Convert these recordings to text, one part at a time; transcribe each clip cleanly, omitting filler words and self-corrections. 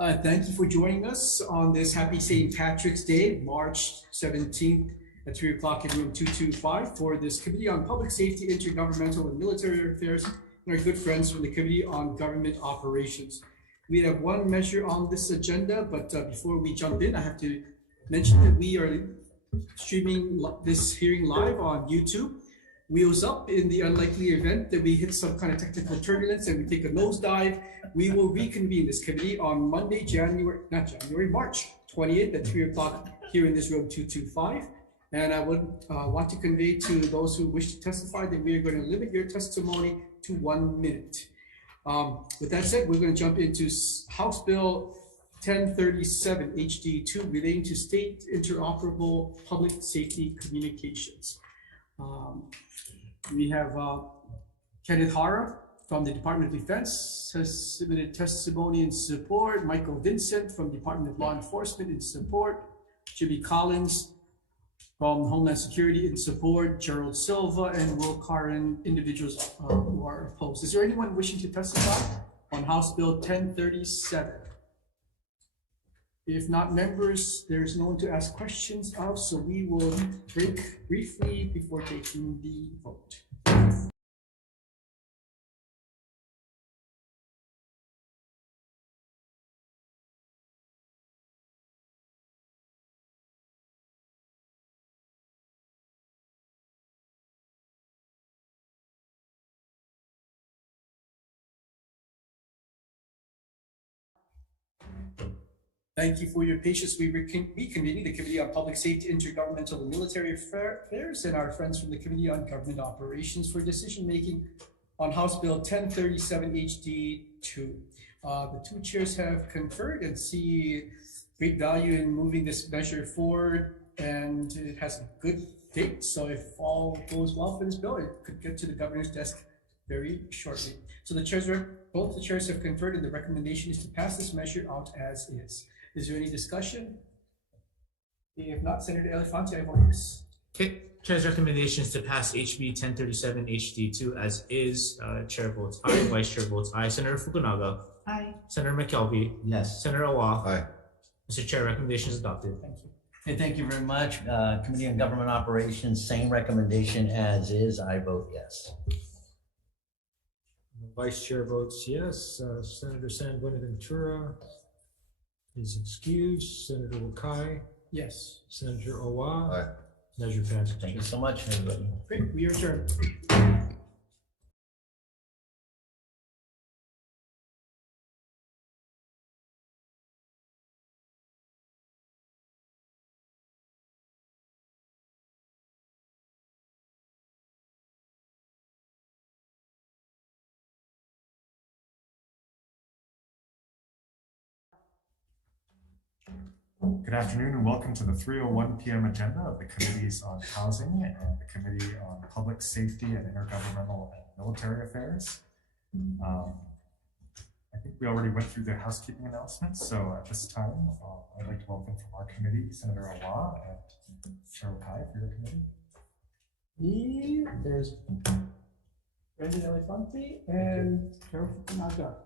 Thank you for joining us on this happy St. Patrick's Day, March 17th at 3 o'clock in room 225 for this Committee on Public Safety, Intergovernmental and Military Affairs and our good friends from the Committee on Government Operations. We have one measure on this agenda, but before we jump in, I have to mention that we are streaming this hearing live on YouTube. Wheels up, in the unlikely event that we hit some kind of technical turbulence and we take a nosedive, we will reconvene this committee on Monday, March 28th at 3 o'clock here in this room 225. And I would want to convey to those who wish to testify that we are going to limit your testimony to 1 minute. With that said, we're going to jump into House Bill 1037 HD2 relating to state interoperable public safety communications. We have Kenneth Hara from the Department of Defense has submitted testimony in support. Michael Vincent from Department of Law Enforcement in support. Jimmy Collins from Homeland Security in support. Gerald Silva and Will Karan, individuals who are opposed. Is there anyone wishing to testify on House Bill 1037? If not members, there's no one to ask questions of, so we will break briefly before taking the vote. Thank you for your patience. We reconvene the Committee on Public Safety, Intergovernmental and Military Affairs and our friends from the Committee on Government Operations for decision-making on House Bill 1037 HD2. The two chairs have conferred and see great value in moving this measure forward, and it has a good date. So if all goes well for this bill, it could get to the governor's desk very shortly. So both the chairs have conferred, and the recommendation is to pass this measure out as is. Is there any discussion? If not, Senator Elefante, I vote yes. Okay, Chair's recommendation is to pass HB 1037 HD2 as is. Chair votes aye, Vice Chair votes aye. Senator Fukunaga? Aye. Senator McKelvey? Yes. Senator Awa? Aye. Mr. Chair, recommendation is adopted. Thank you. Okay, thank you very much. Committee on Government Operations, same recommendation as is. I vote yes. Vice Chair votes yes. Senator San Buenaventura is excused. Senator Wakai? Yes. Senator Owa? Aye. Measure passed. Thank you so much, everybody. Great, we are adjourned. Good afternoon and welcome to the 3:01 p.m. agenda of the Committees on Housing and the Committee on Public Safety and Intergovernmental and Military Affairs. I think we already went through the housekeeping announcements, so at this time I'd like to welcome from our committee Senator Awa and Chair Kai for your committee. There's Brandon Elefante and Carol Fukunaga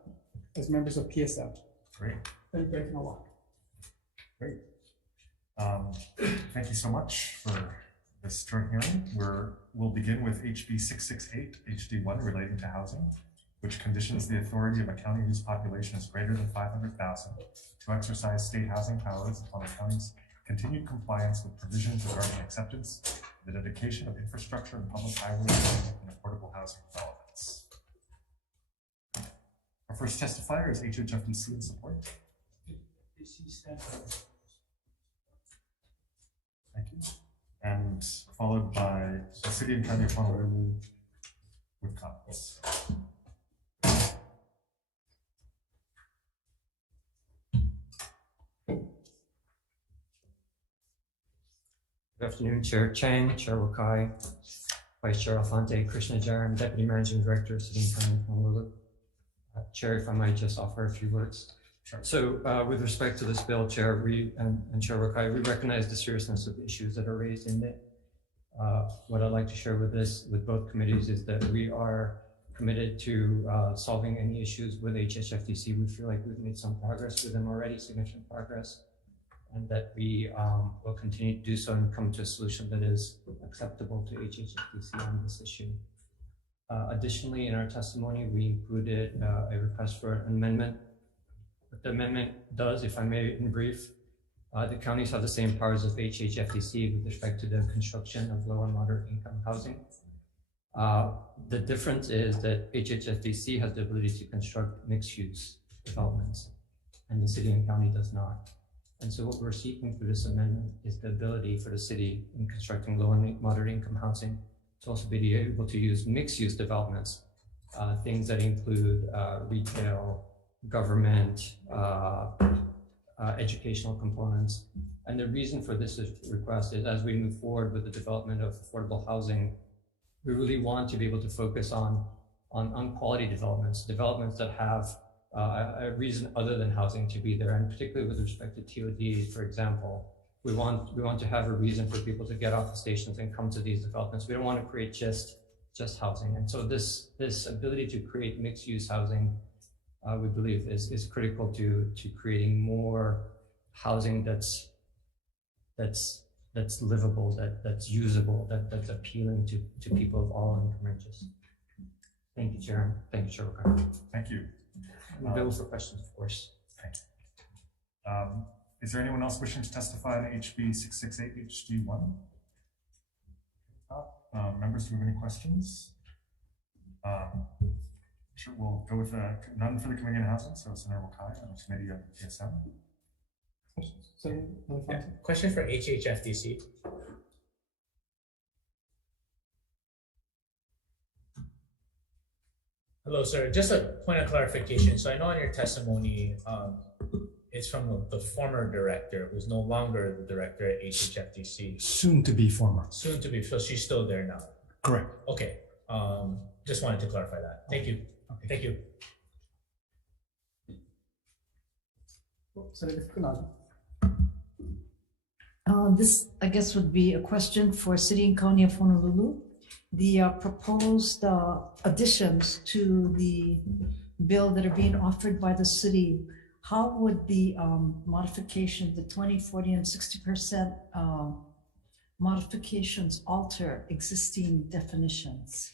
as members of PSM. Great. And Brandon Awa. Great. Thank you so much for this joint hearing. We'll begin with HB 668 HD1 relating to housing, which conditions the authority of a county whose population is greater than 500,000 to exercise state housing powers upon the county's continued compliance with provisions regarding acceptance, the dedication of infrastructure and public highways and affordable housing developments. Our first testifier is HHFDC in support. Thank you. And followed by the City and County of Honolulu with comments. Good afternoon, Chair Chang, Chair Wakai, Vice Chair Alfante, Krishna Jaram, Deputy Managing Director, City and County of Honolulu. Chair, if I might just offer a few words. Sure. So with respect to this bill, Chair, and Chair Wakai, we recognize the seriousness of the issues that are raised in it. What I'd like to share with both committees is that we are committed to solving any issues with HHFDC. We feel like we've made some progress with them already, significant progress, and that we will continue to do so and come to a solution that is acceptable to HHFDC on this issue. Additionally, in our testimony, we included a request for an amendment. What the amendment does, if I may in brief, the counties have the same powers of HHFDC with respect to the construction of low and moderate income housing. The difference is that HHFDC has the ability to construct mixed-use developments, and the city and county does not. And so what we're seeking through this amendment is the ability for the city in constructing low and moderate income housing to also be able to use mixed-use developments, things that include retail, government, educational components. And the reason for this request is as we move forward with the development of affordable housing, we really want to be able to focus on quality developments that have a reason other than housing to be there. And particularly with respect to TOD, for example, we want to have a reason for people to get off the stations and come to these developments. We don't want to create just housing. And so this ability to create mixed use housing, we believe is critical to creating more housing that's livable, that's usable, that's appealing to people of all income ranges. Thank you, Chair. Thank you, Chair Wakari. Thank you. I'm available for questions, of course. Thank you. Is there anyone else wishing to testify on HB 668 HD1? Members, do we have any questions? Sure, we'll go with none for the Committee on Housing, so Senator Wakai on the Committee on PSM. Yeah. Question for HHFDC. Hello, sir. Just a point of clarification. So I know in your testimony, it's from the former director who's no longer the director at HHFDC. Soon to be former. Soon to be, so she's still there now. Correct. Okay. Just wanted to clarify that. Thank you. Okay. Thank you. Senator Fukunaga. This, I guess, would be a question for City and County of Honolulu. The proposed additions to the bill that are being offered by the city, how would the modification, the 20, 40, and 60% modifications alter existing definitions?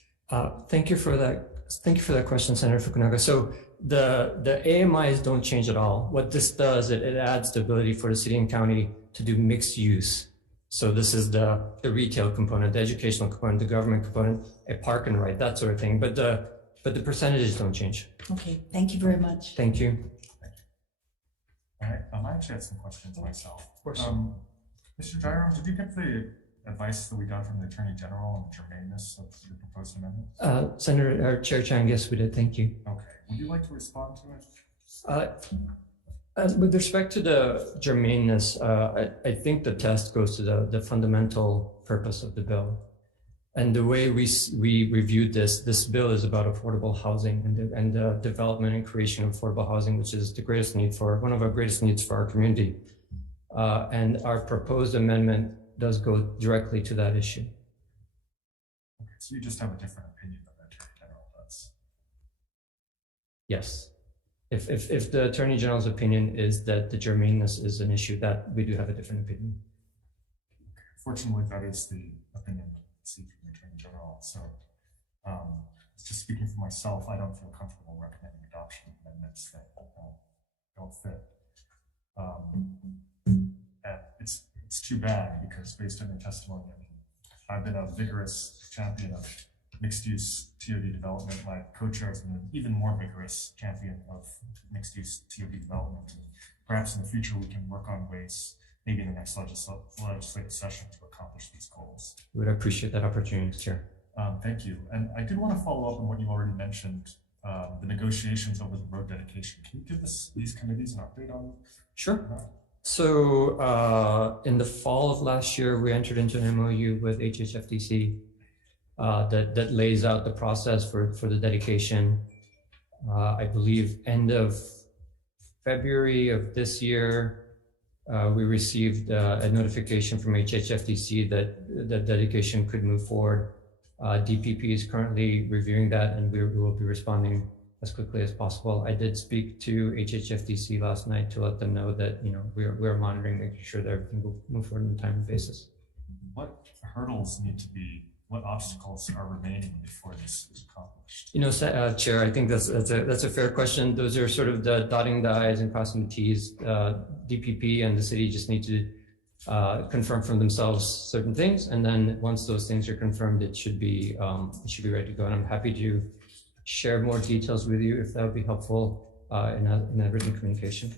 Thank you for that. Thank you for that question, Senator Fukunaga. So the AMIs don't change at all. What this does, it adds the ability for the city and county to do mixed use. So this is the retail component, the educational component, the government component, a park and ride, that sort of thing. But the percentages don't change. Okay, thank you very much. Thank you. All right, I actually had some questions myself. Of course. Mr. Jairam, did you get the advice that we got from the Attorney General on the germaneness of the proposed amendment? Senator Chair Chang, yes, we did. Thank you. Okay. Would you like to respond to it? With respect to the germaneness, I think the test goes to the fundamental purpose of the bill. And the way we reviewed this bill is about affordable housing and the development and creation of affordable housing, which is the greatest need one of our greatest needs for our community. And our proposed amendment does go directly to that issue. Okay, so you just have a different opinion than the Attorney General does. Yes. If the Attorney General's opinion is that the germaneness is an issue, that we do have a different opinion. Fortunately, that is the opinion received from the Attorney General. So, just speaking for myself, I don't feel comfortable recommending adoption of amendments that don't fit. And it's too bad because based on your testimony, I mean, I've been a vigorous champion of mixed-use TOD development. My co-chair has been an even more vigorous champion of mixed-use TOD development. And perhaps in the future we can work on ways, maybe in the next legislative session, to accomplish these goals. We would appreciate that opportunity, Chair. Thank you. And I did want to follow up on what you already mentioned, the negotiations over the road dedication. Can you give these committees an update on? Sure. So in the fall of last year, we entered into an MOU with HHFDC that lays out the process for the dedication. I believe end of February of this year, we received a notification from HHFDC that the dedication could move forward. DPP is currently reviewing that, and we will be responding as quickly as possible. I did speak to HHFDC last night to let them know that, you know, we're monitoring, making sure that everything will move forward on a timely basis. What hurdles need to be, what obstacles are remaining before this is accomplished? You know, Chair, I think that's a fair question. Those are sort of the dotting the i's and crossing the t's. DPP and the city just need to confirm from themselves certain things, and then once those things are confirmed, it should be ready to go. And I'm happy to share more details with you if that would be helpful in a written communication.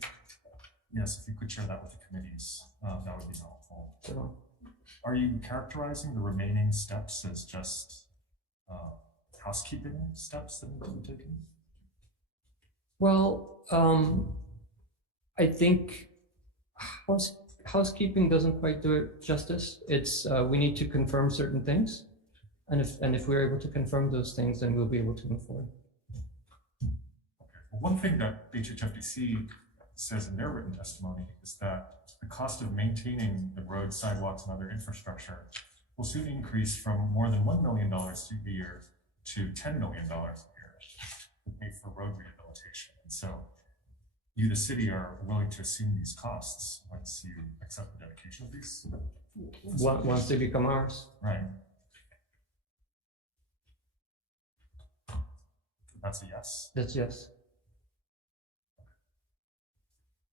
Yes, if you could share that with the committees, that would be helpful. Sure. Are you characterizing the remaining steps as just housekeeping steps that need to be taken? Well, I think housekeeping doesn't quite do it justice. It's we need to confirm certain things, and if we're able to confirm those things, then we'll be able to move forward. Okay. Well, one thing that HHFDC says in their written testimony is that the cost of maintaining the roads, sidewalks, and other infrastructure will soon increase from more than $1 million a year to $10 million a year to pay for road rehabilitation. And so you, the city, are willing to assume these costs once you accept the dedication of these? Once they become ours. Right. That's a yes? That's yes.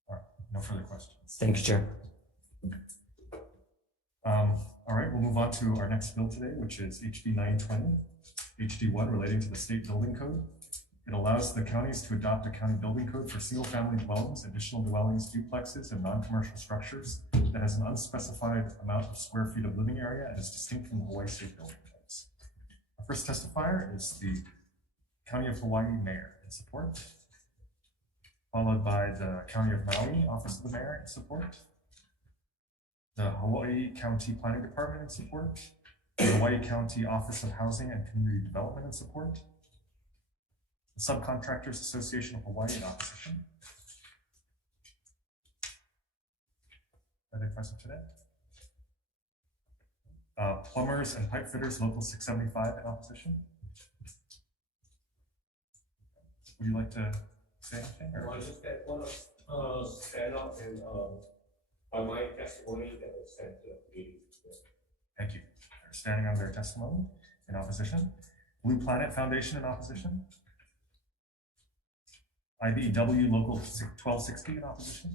All right, no further questions. Thanks, Chair. All right, we'll move on to our next bill today, which is HB 920, HD1 relating to the state building code. It allows the counties to adopt a county building code for single-family dwellings, additional dwellings, duplexes, and non-commercial structures that has an unspecified amount of square feet of living area and is distinct from the Hawaii state building codes. Our first testifier is the County of Hawaii Mayor in support, followed by the County of Maui Office of the Mayor in support, the Hawaii County Planning Department in support, the Hawaii County Office of Housing and Community Development in support, the Subcontractors Association of Hawaii in opposition. Are they present today? Plumbers and Pipe Fitters Local 675 in opposition. Would you like to say anything? Or? I just want to stand up and on my testimony that was sent to the meeting. Thank you. They're standing on their testimony in opposition. Blue Planet Foundation in opposition. IBEW Local 1260 in opposition.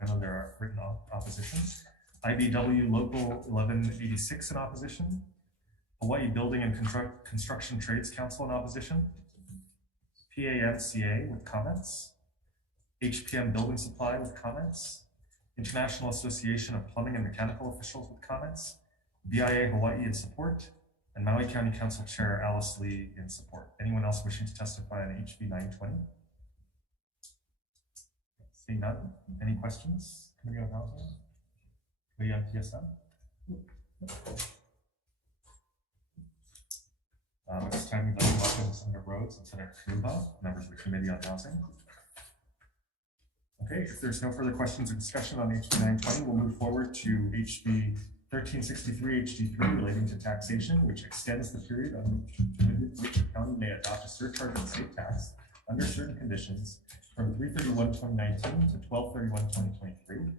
And on their written opposition. IBEW Local 1186 in opposition. Hawaii Building and Construction Trades Council in opposition. PAMCA with comments. HPM Building Supply with comments. International Association of Plumbing and Mechanical Officials with comments. BIA Hawaii in support. And Maui County Council Chair Alice Lee in support. Anyone else wishing to testify on HB 920? Seeing none. Any questions? Committee on Housing? Committee on PSM? At this time, we'd like to welcome Senator Rhodes and Senator Kanuba, members of the Committee on Housing. Okay, if there's no further questions or discussion on HB 920, we'll move forward to HB 1363 HD3 relating to taxation, which extends the period on which a county may adopt a surcharge of state tax under certain conditions from 3/31/2019 to 12/31/2023.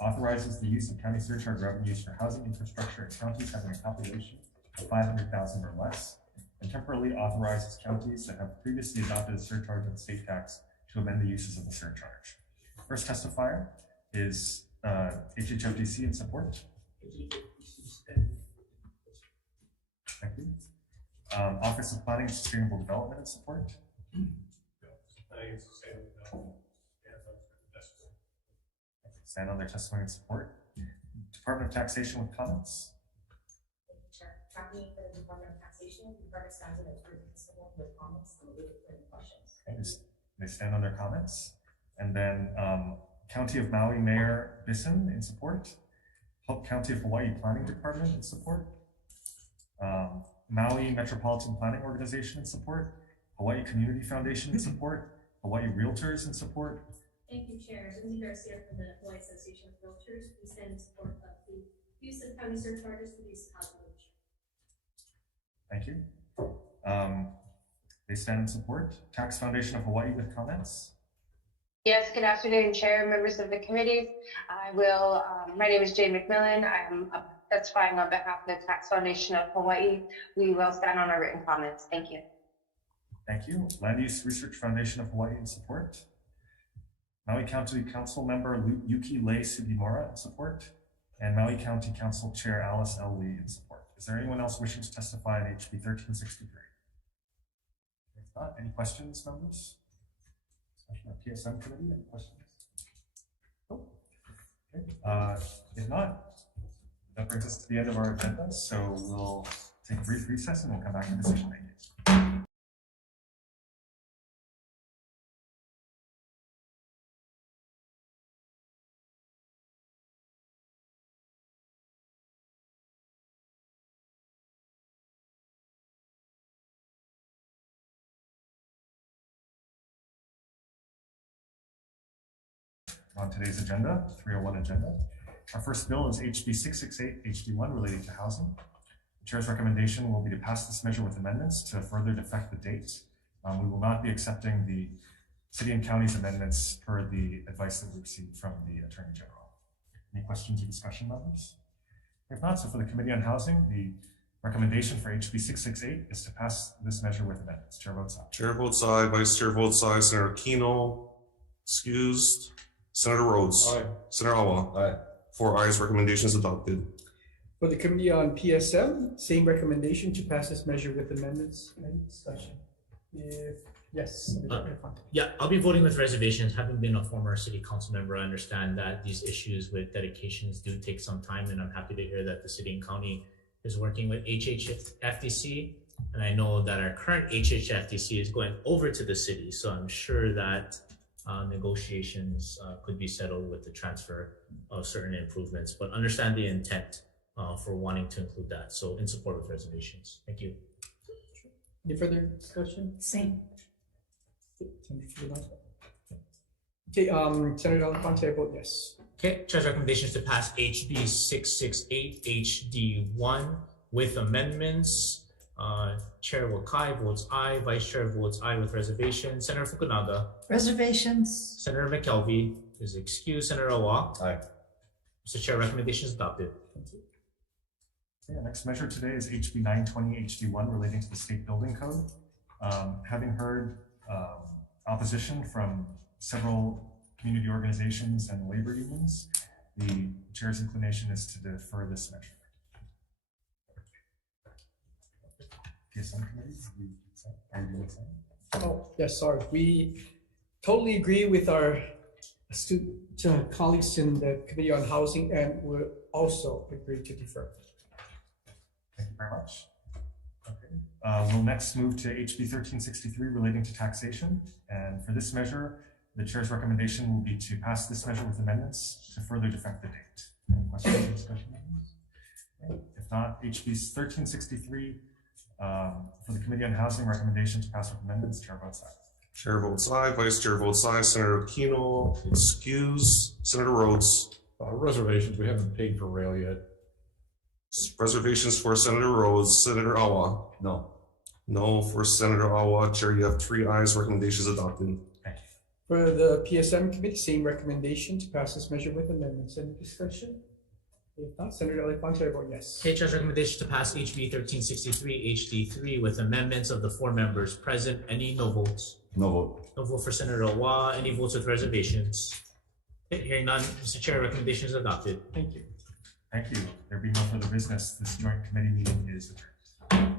Authorizes the use of county surcharge revenues for housing infrastructure in counties having a population of 500,000 or less, and temporarily authorizes counties that have previously adopted a surcharge of state tax to amend the uses of the surcharge. First testifier is HHFDC in support. Thank you. Office of Planning and Sustainable Development in support. Stand on their testimony in support. Department of Taxation with comments. Tracking for the Department of Taxation, the department stands in its principle with comments and with questions. Okay, they stand on their comments. And then County of Maui Mayor Bisson in support. County of Hawaii Planning Department in support. Maui Metropolitan Planning Organization in support. Hawaii Community Foundation in support. Hawaii Realtors in support. Thank you, Chair. Lindsay Garcia from the Hawaii Association of Realtors. We stand in support of the use of county surcharges to reduce housing. Thank you. They stand in support. Tax Foundation of Hawaii with comments. Yes, good afternoon, Chair, members of the committee. My name is Jane McMillan. I'm testifying on behalf of the Tax Foundation of Hawaii. We will stand on our written comments. Thank you. Thank you. Land Use Research Foundation of Hawaii in support. Maui County Council Member Yuki Lei Sugimura in support. And Maui County Council Chair Alice L. Lee in support. Is there anyone else wishing to testify on HB 1363? If not, any questions, members? Especially our PSM committee, any questions? Oh. Okay. If not, that brings us to the end of our agenda. So we'll take a brief recess and we'll come back to decision making. On today's agenda, 301 agenda. Our first bill is HB 668 HD1 relating to housing. The Chair's recommendation will be to pass this measure with amendments to further defect the date. We will not be accepting the city and county's amendments per the advice that we received from the Attorney General. Any questions or discussion, members? If not, so for the Committee on Housing, the recommendation for HB 668 is to pass this measure with amendments. Chair votes aye. Chair votes aye. Vice Chair votes aye. Senator Kino, excused. Senator Rhodes. Aye. Senator Awa. Aye. 4 ayes. Recommendation is adopted. For the Committee on PSM, same recommendation to pass this measure with amendments. Any discussion? Yes. Yeah, I'll be voting with reservations. Having been a former city council member, I understand that these issues with dedications do take some time, and I'm happy to hear that the city and county is working with HHFDC. And I know that our current HHFDC is going over to the city, so I'm sure that negotiations could be settled with the transfer of certain improvements, but understand the intent for wanting to include that. So in support with reservations. Thank you. Any further discussion? Same. Okay, Senator Alfonte, I vote yes. Okay, Chair's recommendation is to pass HB 668 HD1 with amendments. Chair Wakai votes aye. Vice Chair votes aye with reservation. Senator Fukunaga. Reservations. Senator McKelvey is excused. Senator Awa. Aye. Mr. Chair, recommendation is adopted. Thank you. Okay, next measure today is HB 920 HD1 relating to the state building code. Having heard opposition from several community organizations and labor unions, the chair's inclination is to defer this measure. PSM committee, are you saying? Oh, yes, sorry. We totally agree with our astute colleagues in the Committee on Housing, and we'll also agree to defer. Thank you very much. Okay. We'll next move to HB 1363 relating to taxation. And for this measure, the chair's recommendation will be to pass this measure with amendments to further defect the date. Any questions or discussion? Okay. If not, HB 1363 for the Committee on Housing, recommendation to pass with amendments. Chair votes aye. Chair votes aye. Vice Chair votes aye. Senator Kino, excuse. Senator Rhodes. Reservations. We haven't paid for rail yet. Reservations for Senator Rhodes. Senator Awa. No. No for Senator Awa. Chair, you have 3 ayes. Recommendations adopted. Thank you. For the PSM committee, same recommendation to pass this measure with amendments. Any discussion? If not, Senator Alfonte, I vote yes. Okay, Chair's recommendation to pass HB 1363 HD3 with amendments of the 4 members present. Any no votes? No vote. No vote for Senator Awa. Any votes with reservations? Okay, hearing none, Mr. Chair, recommendation is adopted. Thank you. Thank you. There being no further business, this joint committee meeting is adjourned.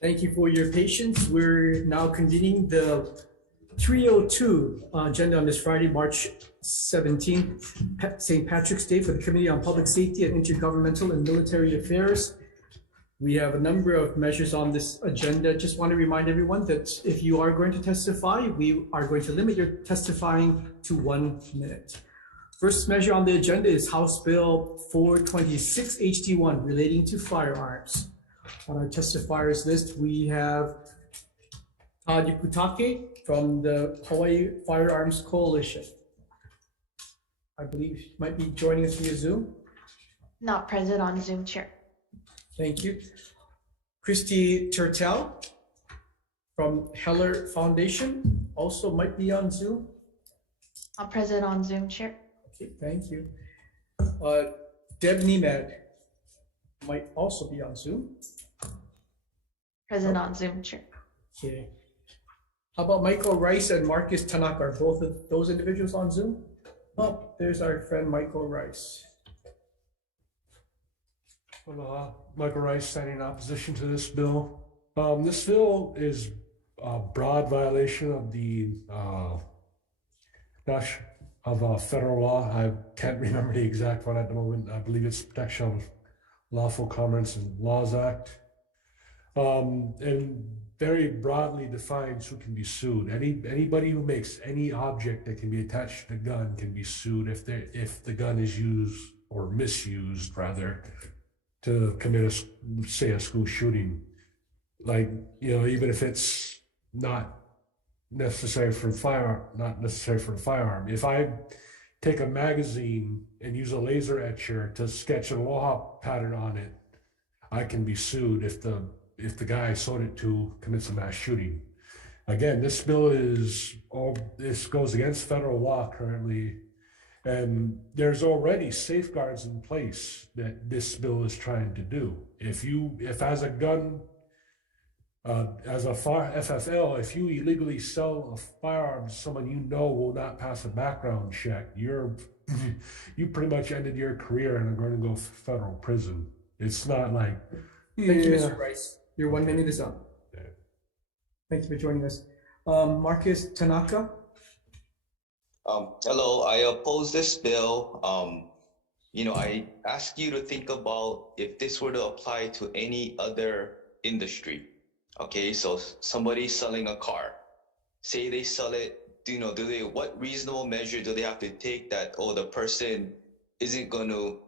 Thank you for your patience. We're now convening the 302 agenda on this Friday, March 17th, St. Patrick's Day, for the Committee on Public Safety and Intergovernmental and Military Affairs. We have a number of measures on this agenda. Just want to remind everyone that if you are going to testify, we are going to limit your testifying to 1 minute. First measure on the agenda is House Bill 426 HD1 relating to firearms. On our testifiers list, we have Todd Yukutake from the Hawaii Firearms Coalition. I believe he might be joining us via Zoom. Not present on Zoom, Chair. Thank you. Christy Turtel from Heller Foundation also might be on Zoom. Not present on Zoom, Chair. Okay, thank you. Deb Nemad might also be on Zoom. Present on Zoom, Chair. Okay. How about Michael Rice and Marcus Tanaka? Are both of those individuals on Zoom? Oh, there's our friend Michael Rice. Michael Rice, standing in opposition to this bill. This bill is a broad violation of the federal law. I can't remember the exact one at the moment. I believe it's Protection of Lawful Commerce and Laws Act. And very broadly defines who can be sued. Anybody who makes any object that can be attached to the gun can be sued if the gun is used or misused rather to commit a school shooting. Like, even if it's not necessary for the firearm. If I take a magazine and use a laser etcher to sketch an aloha pattern on it, I can be sued if the guy I sold it to commits a mass shooting. Again, this bill this goes against federal law currently, and there's already safeguards in place that this bill is trying to do. If as a gun, as a FFL, if you illegally sell a firearm to someone you know will not pass a background check, you pretty much ended your career and are going to go federal prison. It's not like. Thank you, Mr. Rice. Your 1 minute is up. Yeah. Thank you for joining us. Marcus Tanaka. Hello, I oppose this bill. I ask you to think about if this were to apply to any other industry. Okay, so somebody selling a car, say they sell it, what reasonable measure do they have to take that, the person isn't going to,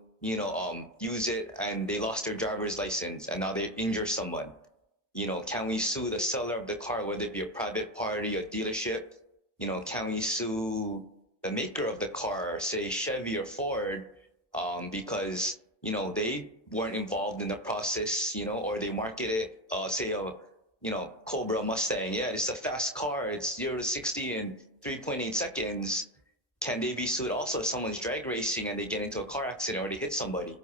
use it and they lost their driver's license and now they injure someone? Can we sue the seller of the car, whether it be a private party, a dealership? Can we sue the maker of the car, say Chevy or Ford, because, they weren't involved in the process, or they market it, say Cobra Mustang. Yeah, it's a fast car. It's 0 to 60 in 3.8 seconds. Can they be sued also if someone's drag racing and they get into a car accident or they hit somebody?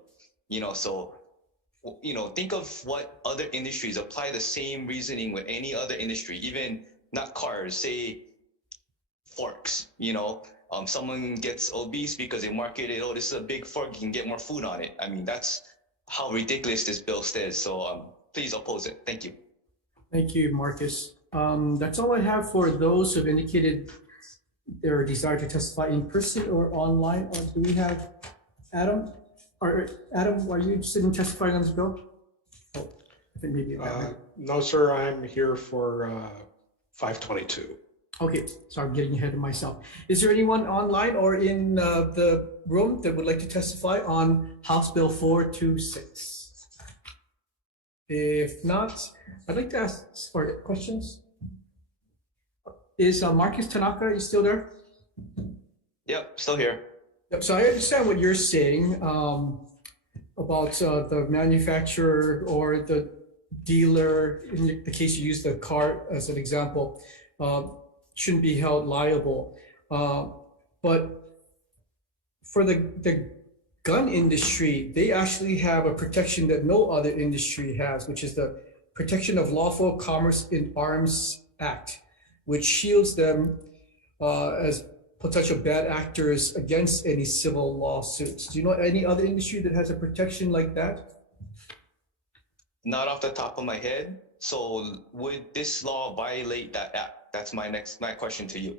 Think of what other industries apply the same reasoning with any other industry, even not cars, say forks. Someone gets obese because they market it, this is a big fork, you can get more food on it. I mean, that's how ridiculous this bill says. So please oppose it. Thank you. Thank you, Marcus. That's all I have for those who have indicated their desire to testify in person or online. Or do we have Adam? Adam, are you interested in testifying on this bill? Oh, I think maybe no, sir. I'm here for 522. Okay, so I'm getting ahead of myself. Is there anyone online or in the room that would like to testify on House Bill 426? If not, I'd like to ask for questions. Is Marcus Tanaka, you still there? Yep, still here. Yep, so I understand what you're saying about the manufacturer or the dealer, in the case you use the car as an example, shouldn't be held liable. But for the gun industry, they actually have a protection that no other industry has, which is the Protection of Lawful Commerce in Arms Act, which shields them as potential bad actors against any civil lawsuits. Do you know any other industry that has a protection like that? Not off the top of my head. So would this law violate that act? That's my question to you.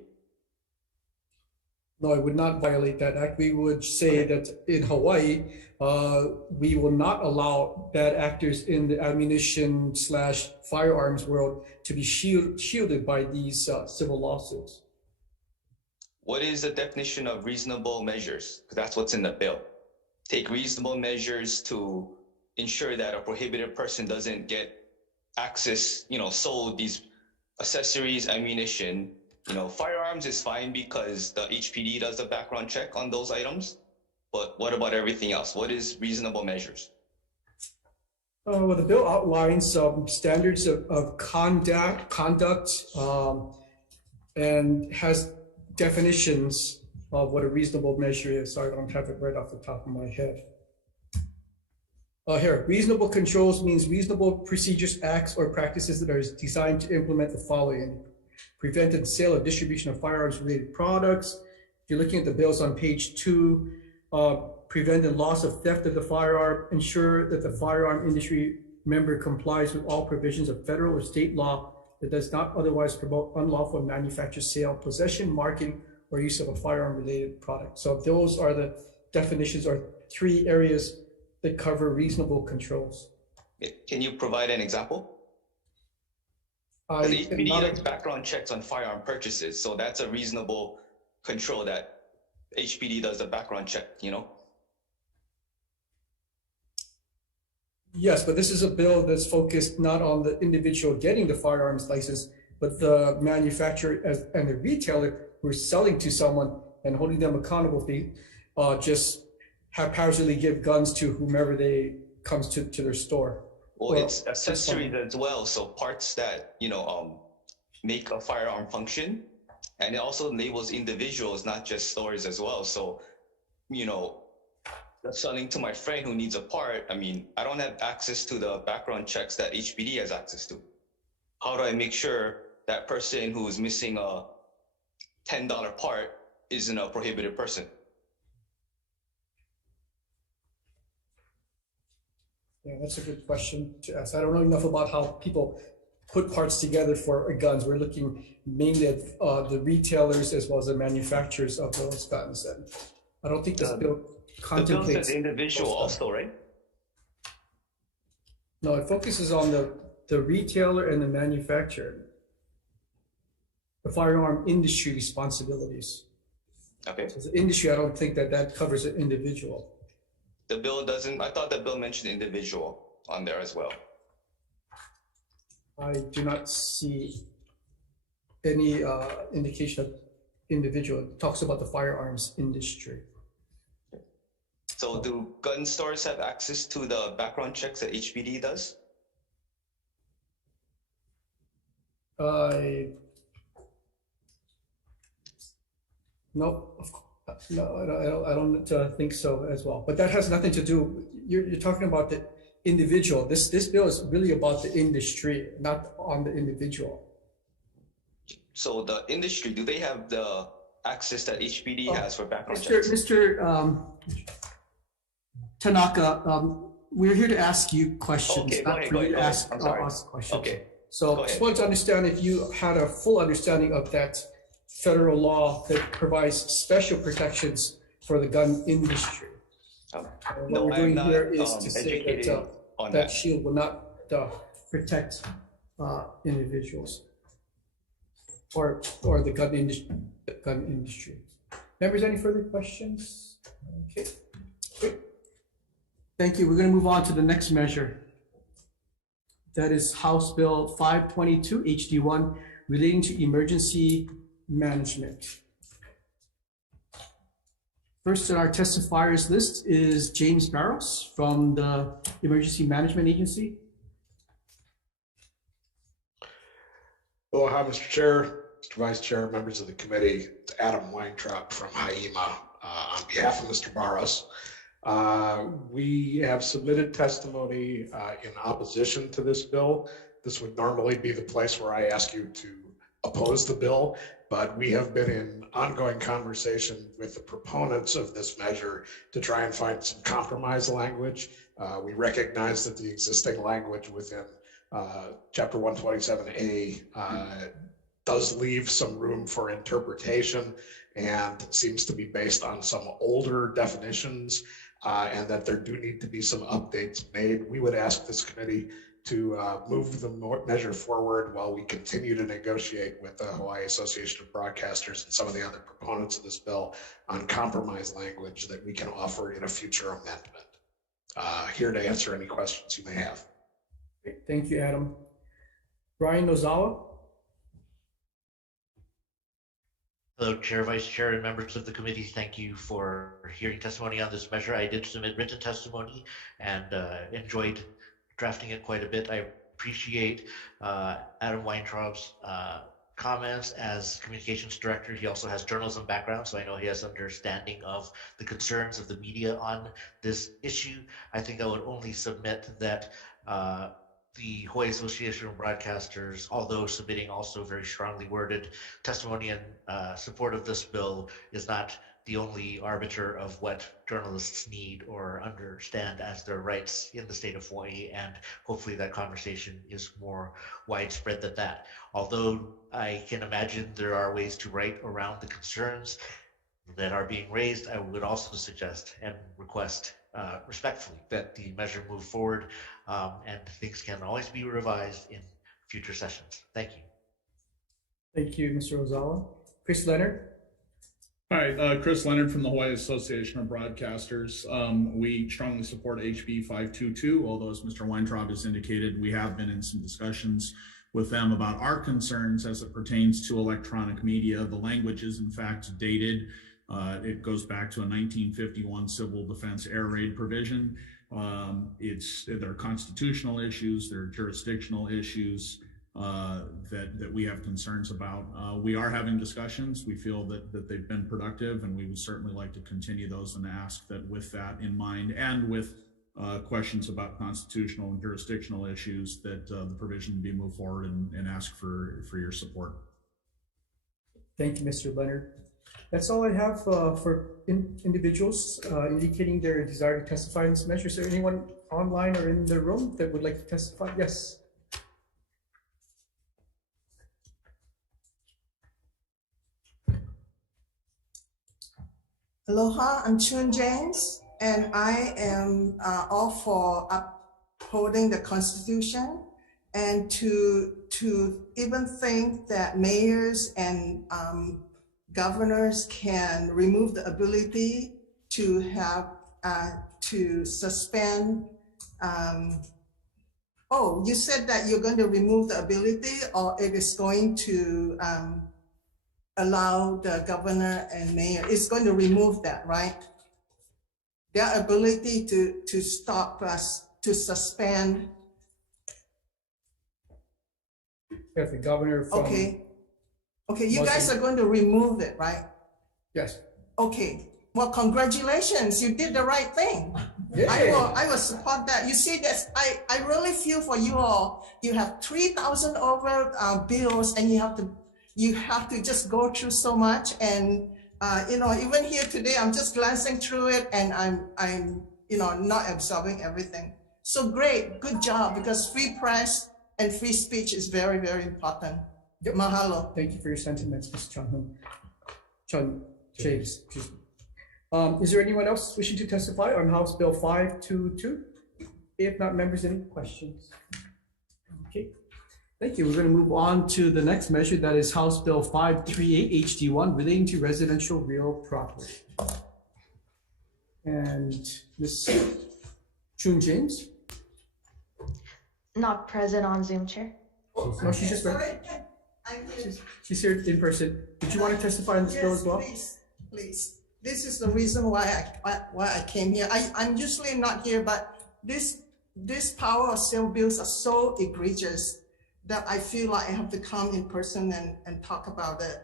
No, it would not violate that act. We would say that in Hawaii, we will not allow bad actors in the ammunition / firearms world to be shielded by these civil lawsuits. What is the definition of reasonable measures? Because that's what's in the bill. Take reasonable measures to ensure that a prohibited person doesn't get access, sold these accessories, ammunition. Firearms is fine because the HPD does a background check on those items. But what about everything else? What is reasonable measures? Well, the bill outlines some standards of conduct and has definitions of what a reasonable measure is. I don't have it right off the top of my head. Here, reasonable controls means reasonable procedures, acts, or practices that are designed to implement the following: prevent the sale or distribution of firearms-related products. If you're looking at the bills on page 2, prevent the loss of theft of the firearm, ensure that the firearm industry member complies with all provisions of federal or state law that does not otherwise promote unlawful manufacture, sale, possession, marketing, or use of a firearm-related product. So those are the definitions, or 3 areas that cover reasonable controls. Can you provide an example? The HPD does background checks on firearm purchases, so that's a reasonable control that HPD does the background check, Yes, but this is a bill that's focused not on the individual getting the firearms license, but the manufacturer and the retailer who are selling to someone and holding them accountable if they just haphazardly give guns to whomever they comes to their store. Well, it's accessories as well, so parts that make a firearm function, and it also labels individuals, not just stores as well. So, selling to my friend who needs a part, I don't have access to the background checks that HPD has access to. How do I make sure that person who is missing a $10 part isn't a prohibited person? Yeah, that's a good question to ask. I don't know enough about how people put parts together for guns. We're looking mainly at the retailers as well as the manufacturers of those guns. And I don't think this bill contemplates. The bill says individual also, right? No, it focuses on the retailer and the manufacturer. The firearm industry responsibilities. Okay. So the industry, I don't think that covers an individual. The bill doesn't, I thought the bill mentioned individual on there as well. I do not see any indication of individual. It talks about the firearms industry. So do gun stores have access to the background checks that HPD does? Nope. No, I don't think so as well. But that has nothing to do. You're talking about the individual. This bill is really about the industry, not on the individual. So the industry, do they have the access that HPD has for background checks? Mr. Tanaka, we're here to ask you questions, okay, not for you to ask us questions. Okay. So I just wanted to understand if you had a full understanding of that federal law that provides special protections for the gun industry. What we're doing here is to say that that shield will not protect individuals or the gun industry. Members, any further questions? Okay. Great. Thank you. We're going to move on to the next measure. That is House Bill 522 HD1 relating to emergency management. First on our testifiers list is James Barros from the Emergency Management Agency. Aloha, Mr. Chair, Mr. Vice Chair, members of the committee. It's Adam Weintraub from HIEMA on behalf of Mr. Barros. We have submitted testimony in opposition to this bill. This would normally be the place where I ask you to oppose the bill, but we have been in ongoing conversation with the proponents of this measure to try and find some compromise language. We recognize that the existing language within Chapter 127A does leave some room for interpretation and seems to be based on some older definitions, and that there do need to be some updates made. We would ask this committee to move the measure forward while we continue to negotiate with the Hawaii Association of Broadcasters and some of the other proponents of this bill on compromise language that we can offer in a future amendment. Here to answer any questions you may have. Thank you, Adam. Brian Nozawa. Hello, Chair, Vice Chair, and members of the committee. Thank you for hearing testimony on this measure. I did submit written testimony and enjoyed drafting it quite a bit. I appreciate Adam Weintraub's comments as communications director. He also has journalism background, so I know he has understanding of the concerns of the media on this issue. I think I would only submit that the Hawaii Association of Broadcasters, although submitting also very strongly worded testimony in support of this bill, is not the only arbiter of what journalists need or understand as their rights in the state of Hawaii, and hopefully that conversation is more widespread than that. Although I can imagine there are ways to write around the concerns that are being raised, I would also suggest and request respectfully that the measure move forward, and things can always be revised in future sessions. Thank you. Thank you, Mr. Ozawa. Chris Leonard. Hi, Chris Leonard from the Hawaii Association of Broadcasters. We strongly support HB 522, although as Mr. Weintraub has indicated, we have been in some discussions with them about our concerns as it pertains to electronic media. The language is in fact dated. It goes back to a 1951 Civil Defense Air Raid provision. There are constitutional issues, there are jurisdictional issues that we have concerns about. We are having discussions. We feel that they've been productive, and we would certainly like to continue those and ask that with that in mind, and with questions about constitutional and jurisdictional issues, that the provision be moved forward, and ask for your support. Thank you, Mr. Leonard. That's all I have for individuals indicating their desire to testify in this measure. Is there anyone online or in the room that would like to testify? Yes. Aloha, I'm Chun James, and I am all for upholding the Constitution, and to even think that mayors and governors can remove the ability to have to suspend. Oh, you said that you're going to remove the ability, or it is going to allow the governor and mayor. It's going to remove that, right? Their ability to stop us, to suspend. If the governor from Okay, you guys are going to remove it, right? Yes. Okay, well, congratulations, you did the right thing. Yeah. I will support that. You see, I really feel for you all. You have 3,000 over bills, and you have to just go through so much. And even here today, I'm just glancing through it, and I'm not absorbing everything. So great, good job, because free press and free speech is very, very important. Yep. Mahalo. Thank you for your sentiments, Mr. Chun James. Is there anyone else wishing to testify on House Bill 522? If not, members, any questions? Okay, thank you. We're going to move on to the next measure, that is House Bill 538 HD1, relating to residential real property. And Ms. Chun James? Not present on Zoom, Chair. No, she's just right. She's here in person. Did you want to testify on this bill as well? Please. This is the reason why I came here. I'm usually not here, but this power of sale bills are so egregious that I feel like I have to come in person and talk about it.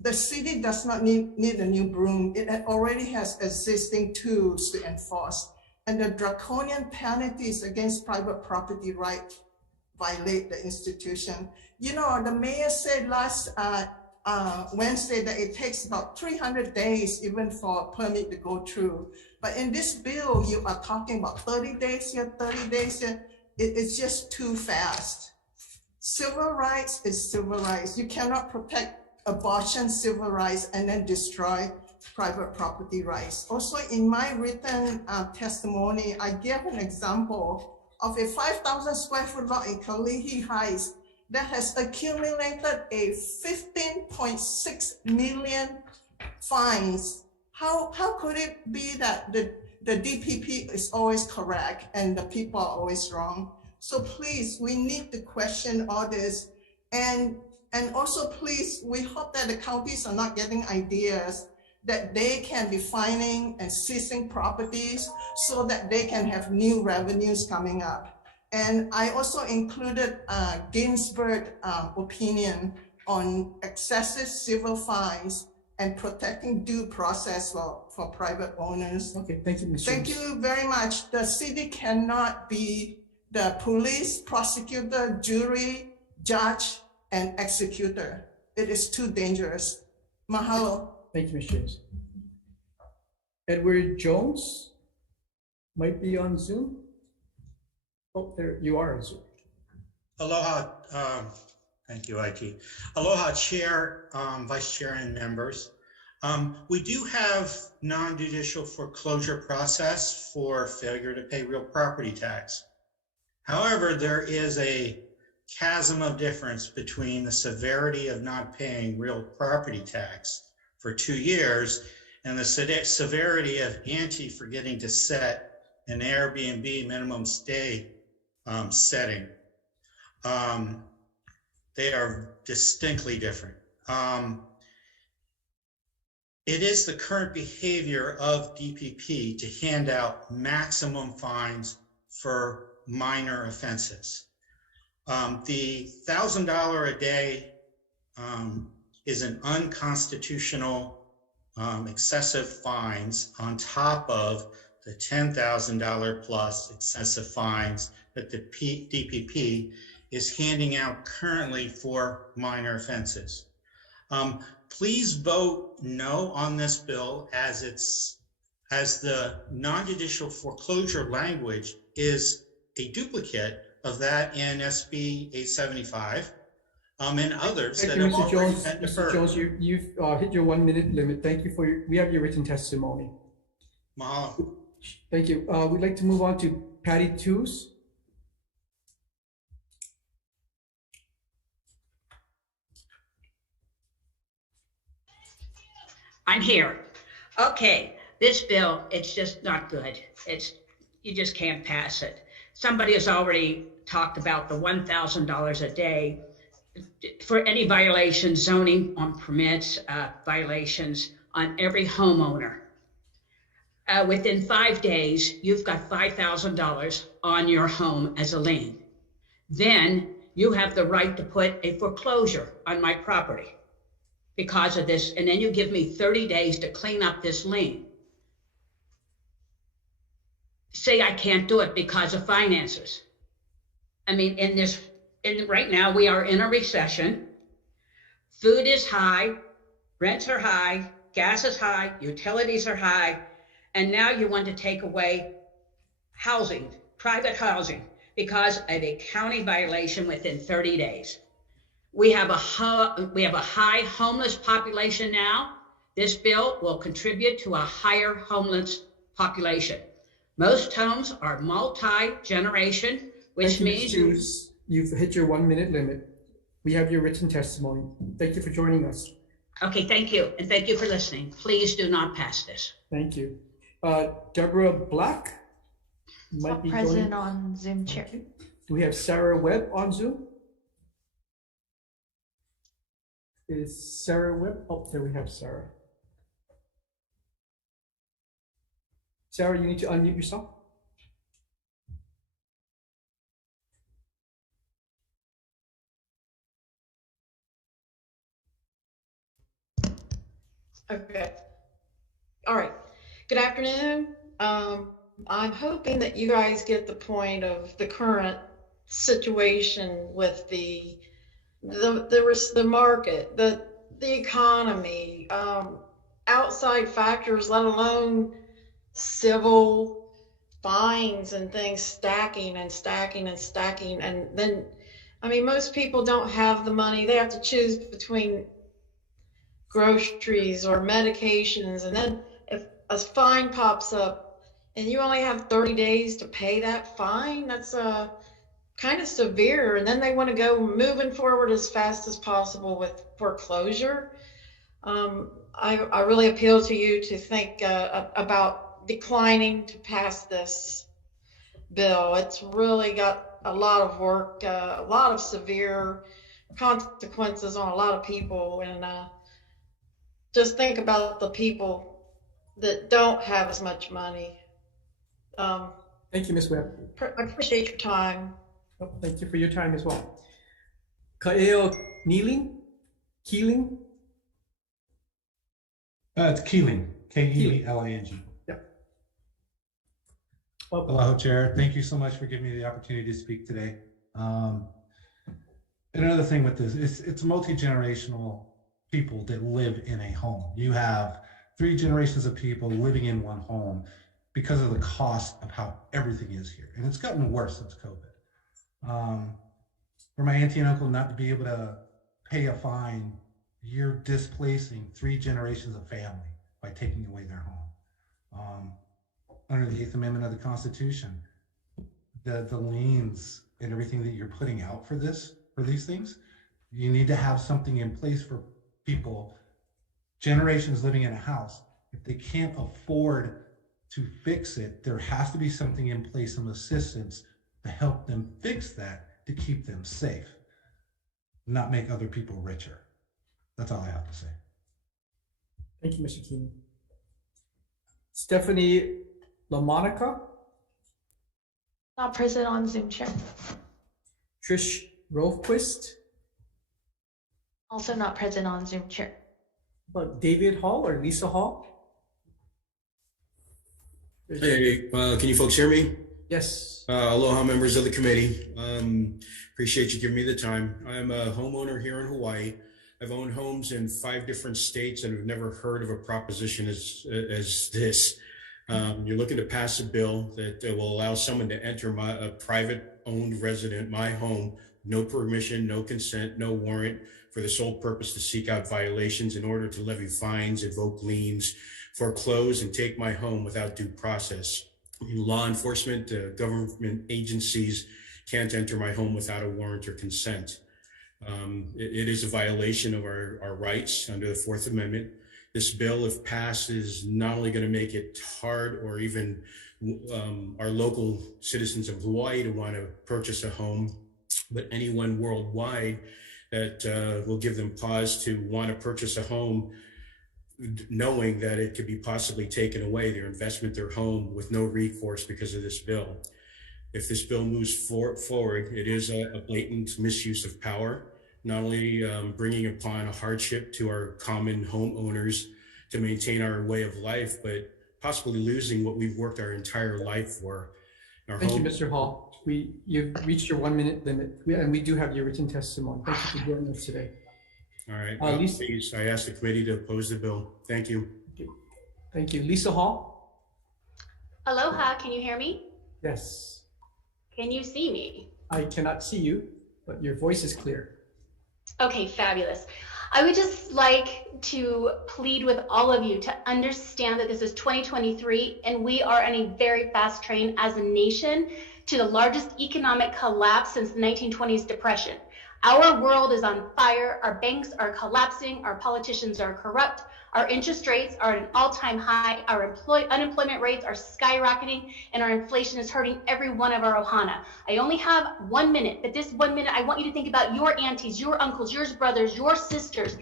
The city does not need a new broom. It already has existing tools to enforce, and the draconian penalties against private property right violate the institution. The mayor said last Wednesday that it takes about 300 days even for a permit to go through. But in this bill, you are talking about 30 days here, 30 days here. It's just too fast. Civil rights is civil rights. You cannot protect abortion, civil rights, and then destroy private property rights. Also, in my written testimony, I gave an example of a 5,000 square foot lot in Kalihi Heights that has accumulated a 15.6 million fines. How could it be that the DPP is always correct and the people are always wrong? So please, we need to question all this. And also please, we hope that the counties are not getting ideas that they can be fining and seizing properties so that they can have new revenues coming up. And I also included Ginsburg opinion on excessive civil fines and protecting due process for private owners. Okay, thank you, Ms. Thank Jones. you very much. The city cannot be the police, prosecutor, jury, judge, and executor. It is too dangerous. Mahalo. Thank you, Ms. James. Edward Jones might be on Zoom. Oh, there you are on Zoom. Aloha, thank you, IT. Aloha, Chair, Vice Chair, and members. We do have non-judicial foreclosure process for failure to pay real property tax. However, there is a chasm of difference between the severity of not paying real property tax for 2 years and the severity of forgetting to set an Airbnb minimum stay setting. They are distinctly different. It is the current behavior of DPP to hand out maximum fines for minor offenses. The $1,000 a day is an unconstitutional excessive fines on top of the $10,000 plus excessive fines that the DPP is handing out currently for minor offenses. Please vote no on this bill as the non-judicial foreclosure language is a duplicate of that in SB 875 and others Thank that you, have Mr. already Jones. been Mr. deferred. Jones, you've hit your 1 minute limit. Thank you for we have your written testimony. Mahalo. Thank you. We'd like to move on to Patty Tews. I'm here. Okay, this bill, it's just not good. You just can't pass it. Somebody has already talked about the $1,000 a day for any violations, zoning on permits, violations on every homeowner. Within 5 days, you've got $5,000 on your home as a lien. Then you have the right to put a foreclosure on my property because of this, and then you give me 30 days to clean up this lien. Say I can't do it because of finances. I mean, right now we are in a recession. Food is high, rents are high, gas is high, utilities are high, and now you want to take away housing, private housing, because of a county violation within 30 days. We have a high homeless population now. This bill will contribute to a higher homeless population. Most homes are multi-generation, which means you've hit your 1 minute limit. We have your written testimony. Thank you for joining us. Okay, thank you. And thank you for listening. Please do not pass this. Thank you. Deborah Black might be Present joining. on Zoom, Chair. Do we have Sarah Webb on Zoom? Is Sarah Webb? Oh, there we have Sarah. Sarah, you need to unmute yourself. Okay. All right. Good afternoon. I'm hoping that you guys get the point of the current situation with the market, the economy, outside factors, let alone civil fines and things stacking and stacking and stacking. And then, I mean, most people don't have the money. They have to choose between groceries or medications. And then if a fine pops up and you only have 30 days to pay that fine, that's kind of severe. And then they want to go moving forward as fast as possible with foreclosure. I really appeal to you to think about declining to pass this bill. It's really got a lot of work, a lot of severe consequences on a lot of people. And just think about the people that don't have as much money. Thank you, Ms. Webb. I appreciate your time. Oh, thank you for your time as well. Kaeo Keeling? It's Keeling, Keeling. Yeah. Hello, Chair. Thank you so much for giving me the opportunity to speak today. Another thing with this, it's multi-generational people that live in a home. You have 3 generations of people living in one home because of the cost of how everything is here. And it's gotten worse since COVID. For my auntie and uncle not to be able to pay a fine, you're displacing 3 generations of family by taking away their home. Under the 8th Amendment of the Constitution, the liens and everything that you're putting out for these things, you need to have something in place for people, generations living in a house. If they can't afford to fix it, there has to be something in place, some assistance to help them fix that, to keep them safe, not make other people richer. That's all I have to say. Thank you, Mr. Keeling. Stephanie LaMonica? Not present on Zoom, Chair. Trish Rovequist? Also not present on Zoom, Chair. About David Hall or Lisa Hall? Hey, can you folks hear me? Yes. Aloha, members of the committee. Appreciate you giving me the time. I'm a homeowner here in Hawaii. I've owned homes in 5 different states and have never heard of a proposition as this. You're looking to pass a bill that will allow someone to enter a private-owned resident, my home, no permission, no consent, no warrant, for the sole purpose to seek out violations in order to levy fines, invoke liens, foreclose, and take my home without due process. Law enforcement, government agencies can't enter my home without a warrant or consent. It is a violation of our rights under the 4th Amendment. This bill, if passed, is not only going to make it hard or even our local citizens of Hawaii to want to purchase a home, but anyone worldwide that will give them pause to want to purchase a home, knowing that it could be possibly taken away, their investment, their home, with no recourse because of this bill. If this bill moves forward, it is a blatant misuse of power, not only bringing upon a hardship to our common homeowners to maintain our way of life, but possibly losing what we've worked our entire life for. Thank you, Mr. Hall. You've reached your 1-minute limit, and we do have your written testimony. Thank you for joining us today. All right. Lisa, please, I ask the committee to oppose the bill. Thank you. Thank you. Lisa Hall? Aloha, can you hear me? Yes. Can you see me? I cannot see you, but your voice is clear. Okay, fabulous. I would just like to plead with all of you to understand that this is 2023 and we are on a very fast train as a nation to the largest economic collapse since the 1920s depression. Our world is on fire, our banks are collapsing, our politicians are corrupt, our interest rates are at an all-time high, our unemployment rates are skyrocketing, and our inflation is hurting every one of our ohana. I only have 1 minute, but this 1 minute, I want you to think about your aunties, your uncles, your brothers, your sisters.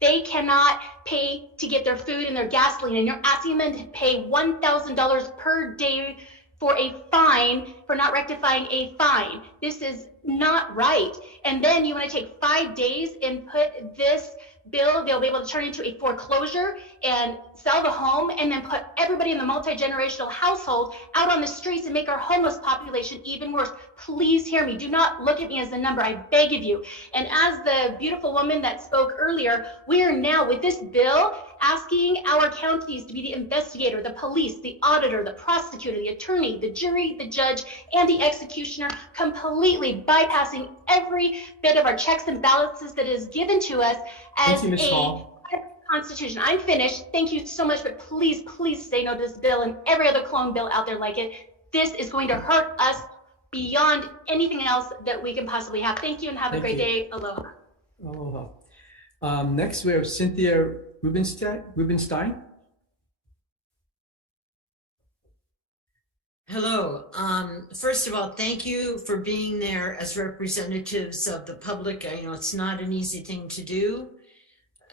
They cannot pay to get their food and their gasoline, and you're asking them to pay $1,000 per day for a fine for not rectifying a fine. This is not right. And then you want to take 5 days and put this bill, they'll be able to turn into a foreclosure and sell the home and then put everybody in the multi-generational household out on the streets and make our homeless population even worse. Please hear me. Do not look at me as a number. I beg of you. And as the beautiful woman that spoke earlier, we are now with this bill asking our counties to be the investigator, the police, the auditor, the prosecutor, the attorney, the jury, the judge, and the executioner, completely bypassing every bit of our checks and balances that is given to us as a Constitution. I'm finished. Thank you so much, but please, please say no to this bill and every other clone bill out there like it. This is going to hurt us beyond anything else that we can possibly have. Thank you and have a great day. Aloha. Aloha. Next, we have Cynthia Rubenstein. Hello. First of all, thank you for being there as representatives of the public. I know it's not an easy thing to do,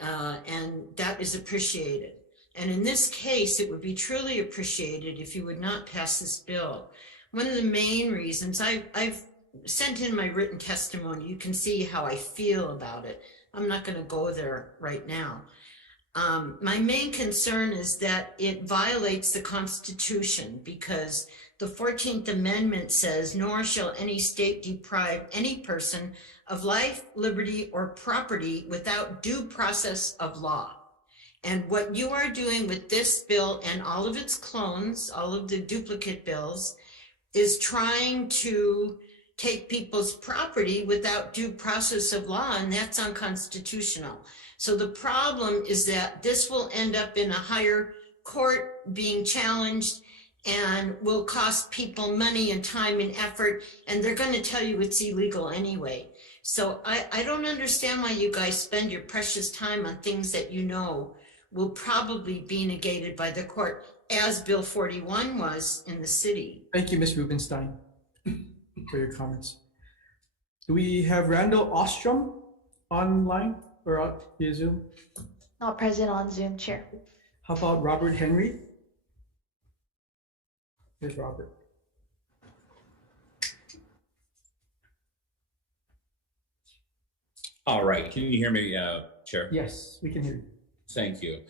and that is appreciated. And in this case, it would be truly appreciated if you would not pass this bill. One of the main reasons, I've sent in my written testimony. You can see how I feel about it. I'm not going to go there right now. My main concern is that it violates the Constitution because the 14th Amendment says, nor shall any state deprive any person of life, liberty, or property without due process of law. And what you are doing with this bill and all of its clones, all of the duplicate bills, is trying to take people's property without due process of law, and that's unconstitutional. So the problem is that this will end up in a higher court being challenged and will cost people money and time and effort, and they're going to tell you it's illegal anyway. So I don't understand why you guys spend your precious time on things that you know will probably be negated by the court, as Bill 41 was in the city. Thank you, Ms. Rubenstein, for your comments. Do we have Randall Ostrom online or via Zoom? Not present on Zoom, Chair. How about Robert Henry? Here's Robert. All right, can you hear me, Chair? Yes, we can hear you. Thank you.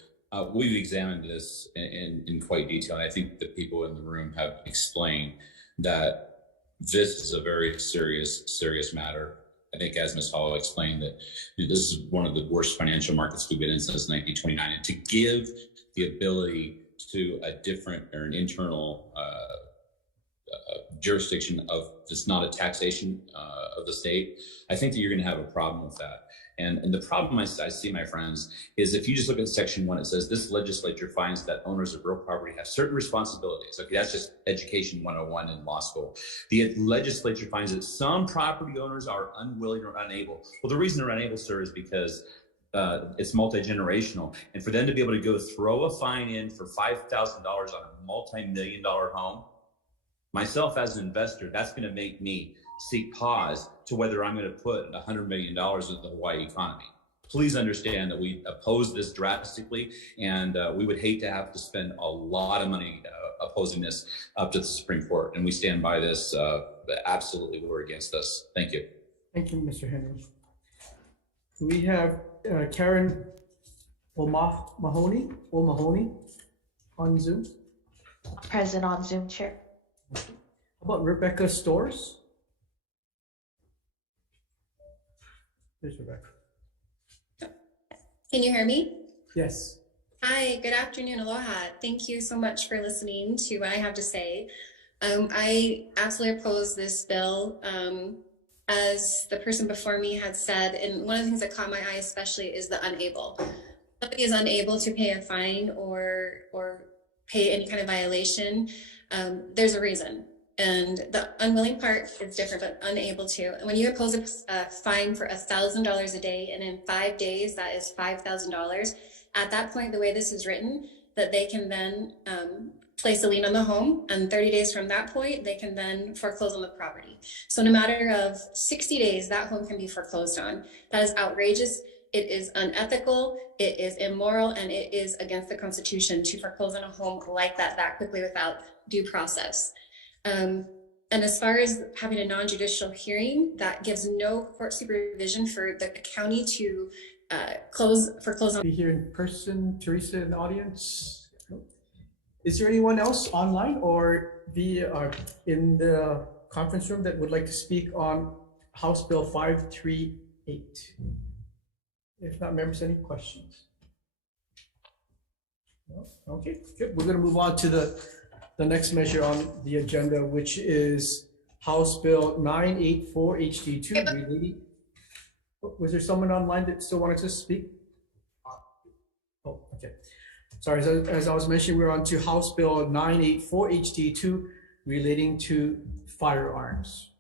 We've examined this in quite detail, and I think the people in the room have explained that this is a very serious matter. I think, as Ms. Hall explained, that this is one of the worst financial markets we've been in since 1929, and to give the ability to a different or an internal jurisdiction of it's not a taxation of the state, I think that you're going to have a problem with that. And the problem I see, my friends, is if you just look at section 1, it says this legislature finds that owners of real property have certain responsibilities. Okay, that's just education 101 in law school. The legislature finds that some property owners are unwilling or unable. Well, the reason they're unable, sir, is because it's multi-generational. And for them to be able to go throw a fine in for $5,000 on a multi-million-dollar home, myself as an investor, that's going to make me seek pause to whether I'm going to put $100 million into the Hawaii economy. Please understand that we oppose this drastically, and we would hate to have to spend a lot of money opposing this up to the Supreme Court. And we stand by this. Absolutely, we're against this. Thank you. Thank you, Mr. Henry. We have Karen O'Mahony on Zoom. Present on Zoom, Chair. How about Rebecca Storrs? There's Rebecca. Can you hear me? Yes. Hi, good afternoon, aloha. Thank you so much for listening to what I have to say. I absolutely oppose this bill. As the person before me had said, and one of the things that caught my eye especially is the unable. Somebody is unable to pay a fine or pay any kind of violation. There's a reason. And the unwilling part is different, but unable to. And when you impose a fine for $1,000 a day, and in 5 days, that is $5,000. At that point, the way this is written, that they can then place a lien on the home, and 30 days from that point, they can then foreclose on the property. So in a matter of 60 days, that home can be foreclosed on. That is outrageous. It is unethical, it is immoral, and it is against the Constitution to foreclose on a home like that quickly without due process. And as far as having a non-judicial hearing, that gives no court supervision for the county to foreclose on. Be here in person, Teresa in the audience. Is there anyone else online or in the conference room that would like to speak on House Bill 538? If not, members, any questions? No? Okay, good. We're going to move on to the next measure on the agenda, which is House Bill 984 HD2 relating. Was there someone online that still wanted to speak? Oh, okay. Sorry, as I was mentioning, we're on to House Bill 984 HD2 relating to firearms.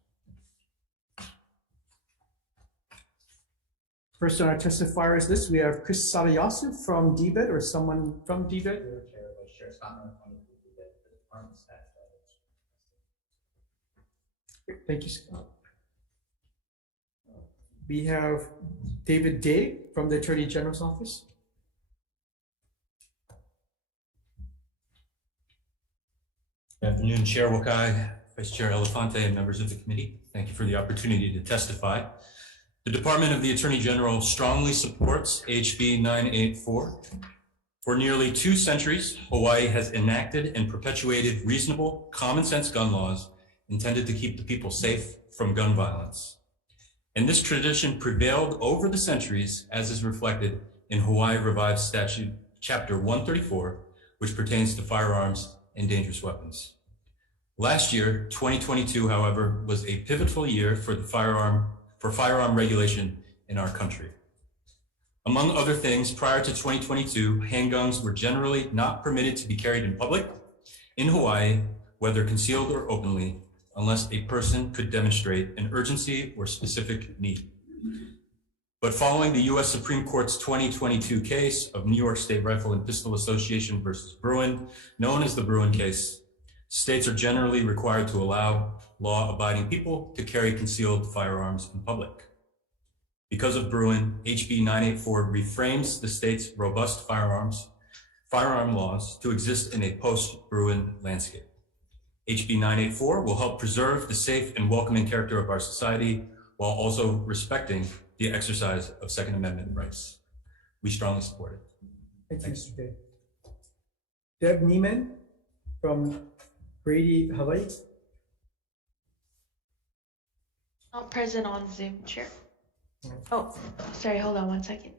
First on our testifiers list, we have Chris Sadayasu from DBED, or someone from DBED. Thank you, Scott. We have David Day from the Attorney General's office. Good afternoon, Chair Wakai, Vice Chair Elefante, and members of the committee. Thank you for the opportunity to testify. The Department of the Attorney General strongly supports HB 984. For nearly 2 centuries, Hawaii has enacted and perpetuated reasonable, common sense gun laws intended to keep the people safe from gun violence. And this tradition prevailed over the centuries, as is reflected in Hawaii Revised Statute Chapter 134, which pertains to firearms and dangerous weapons. Last year, 2022, however, was a pivotal year for firearm regulation in our country. Among other things, prior to 2022, handguns were generally not permitted to be carried in public in Hawaii, whether concealed or openly, unless a person could demonstrate an urgency or specific need. But following the US Supreme Court's 2022 case of New York State Rifle and Pistol Association versus Bruin, known as the Bruin case, states are generally required to allow law-abiding people to carry concealed firearms in public. Because of Bruin, HB 984 reframes the state's robust firearm laws to exist in a post-Bruin landscape. HB 984 will help preserve the safe and welcoming character of our society while also respecting the exercise of Second Amendment rights. We strongly support it. Thank you, Mr. Day. Deb Neiman from Brady, Hawaii. Not present on Zoom, Chair. Oh, sorry, hold on one second.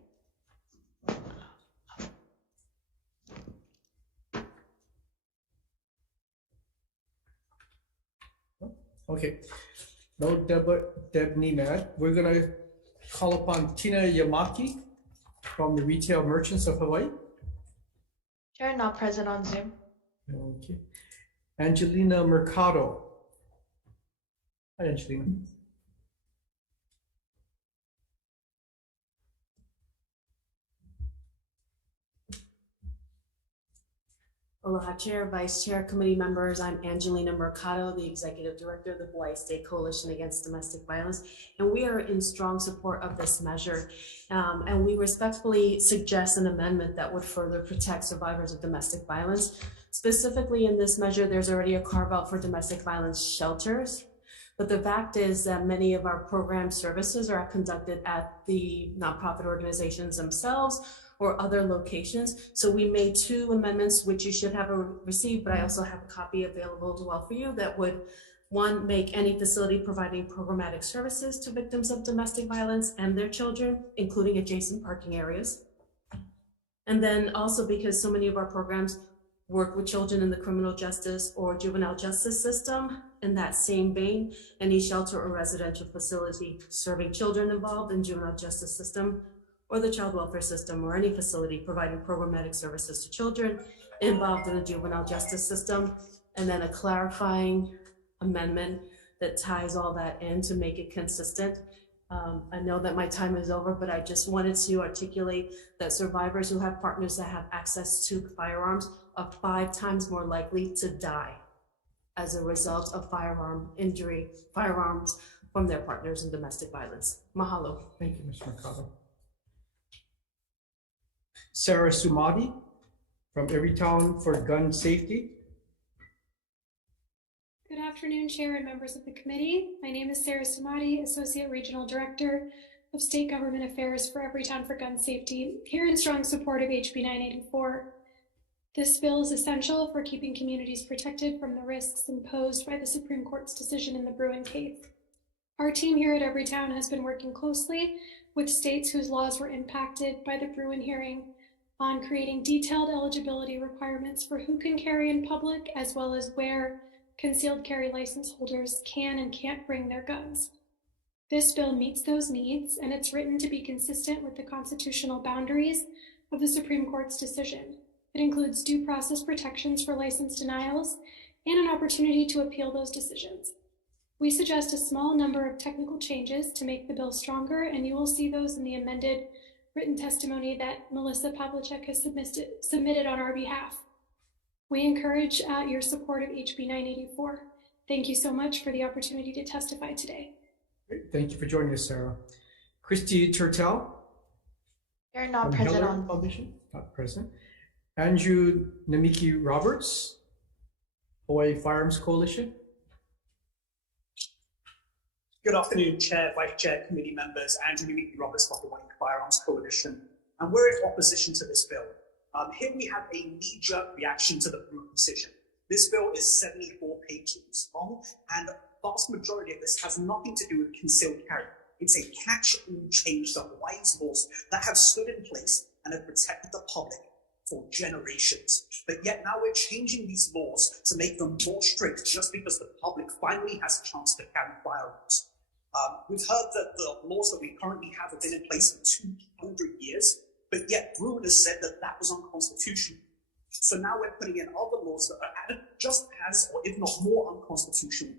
Okay, no Deb Neiman. We're gonna call upon Tina Yamaki from the Retail Merchants of Hawaii. Chair, not present on Zoom. Okay. Angelina Mercado. Hi, Angelina. Aloha Chair, Vice Chair, committee members. I'm Angelina Mercado, the Executive Director of the Hawaii State Coalition Against Domestic Violence, and we are in strong support of this measure. And we respectfully suggest an amendment that would further protect survivors of domestic violence. Specifically in this measure, there's already a carve out for domestic violence shelters. But the fact is that many of our program services are conducted at the nonprofit organizations themselves or other locations. So we made 2 amendments, which you should have received, but I also have a copy available as well for you that would, 1, make any facility providing programmatic services to victims of domestic violence and their children, including adjacent parking areas. And then also because so many of our programs work with children in the criminal justice or juvenile justice system, in that same vein, any shelter or residential facility serving children involved in juvenile justice system or the child welfare system, or any facility providing programmatic services to children involved in the juvenile justice system. And then a clarifying amendment that ties all that in to make it consistent. I know that my time is over, but I just wanted to articulate that survivors who have partners that have access to firearms are 5 times more likely to die as a result of firearms from their partners in domestic violence. Mahalo. Thank you, Ms. Mercado. Sarah Sumadi from Everytown for Gun Safety. Good afternoon, Chair and members of the committee. My name is Sarah Sumadi, Associate Regional Director of State Government Affairs for Everytown for Gun Safety, here in strong support of HB 984. This bill is essential for keeping communities protected from the risks imposed by the Supreme Court's decision in the Bruin case. Our team here at Everytown has been working closely with states whose laws were impacted by the Bruin hearing on creating detailed eligibility requirements for who can carry in public, as well as where concealed carry license holders can and can't bring their guns. This bill meets those needs, and it's written to be consistent with the constitutional boundaries of the Supreme Court's decision. It includes due process protections for license denials and an opportunity to appeal those decisions. We suggest a small number of technical changes to make the bill stronger, and you will see those in the amended written testimony that Melissa Pavlicek has submitted on our behalf. We encourage your support of HB 984. Thank you so much for the opportunity to testify today. Great. Thank you for joining us, Sarah. Christy Turtel. You're not present on Foundation. Not present. Andrew Namiki Roberts, Hawaii Firearms Coalition. Good afternoon, Chair, Vice Chair, committee members. Andrew Namiki Roberts for Hawaii Firearms Coalition. And we're in opposition to this bill. Here we have a knee-jerk reaction to the Bruin decision. This bill is 74 pages long, and the vast majority of this has nothing to do with concealed carry. It's a catch-all change to Hawaii's laws that have stood in place and have protected the public for generations. But yet now we're changing these laws to make them more strict just because the public finally has a chance to carry firearms. We've heard that the laws that we currently have been in place for 200 years, but yet Bruin has said that that was unconstitutional. So now we're putting in other laws that are just as, or if not more, unconstitutional,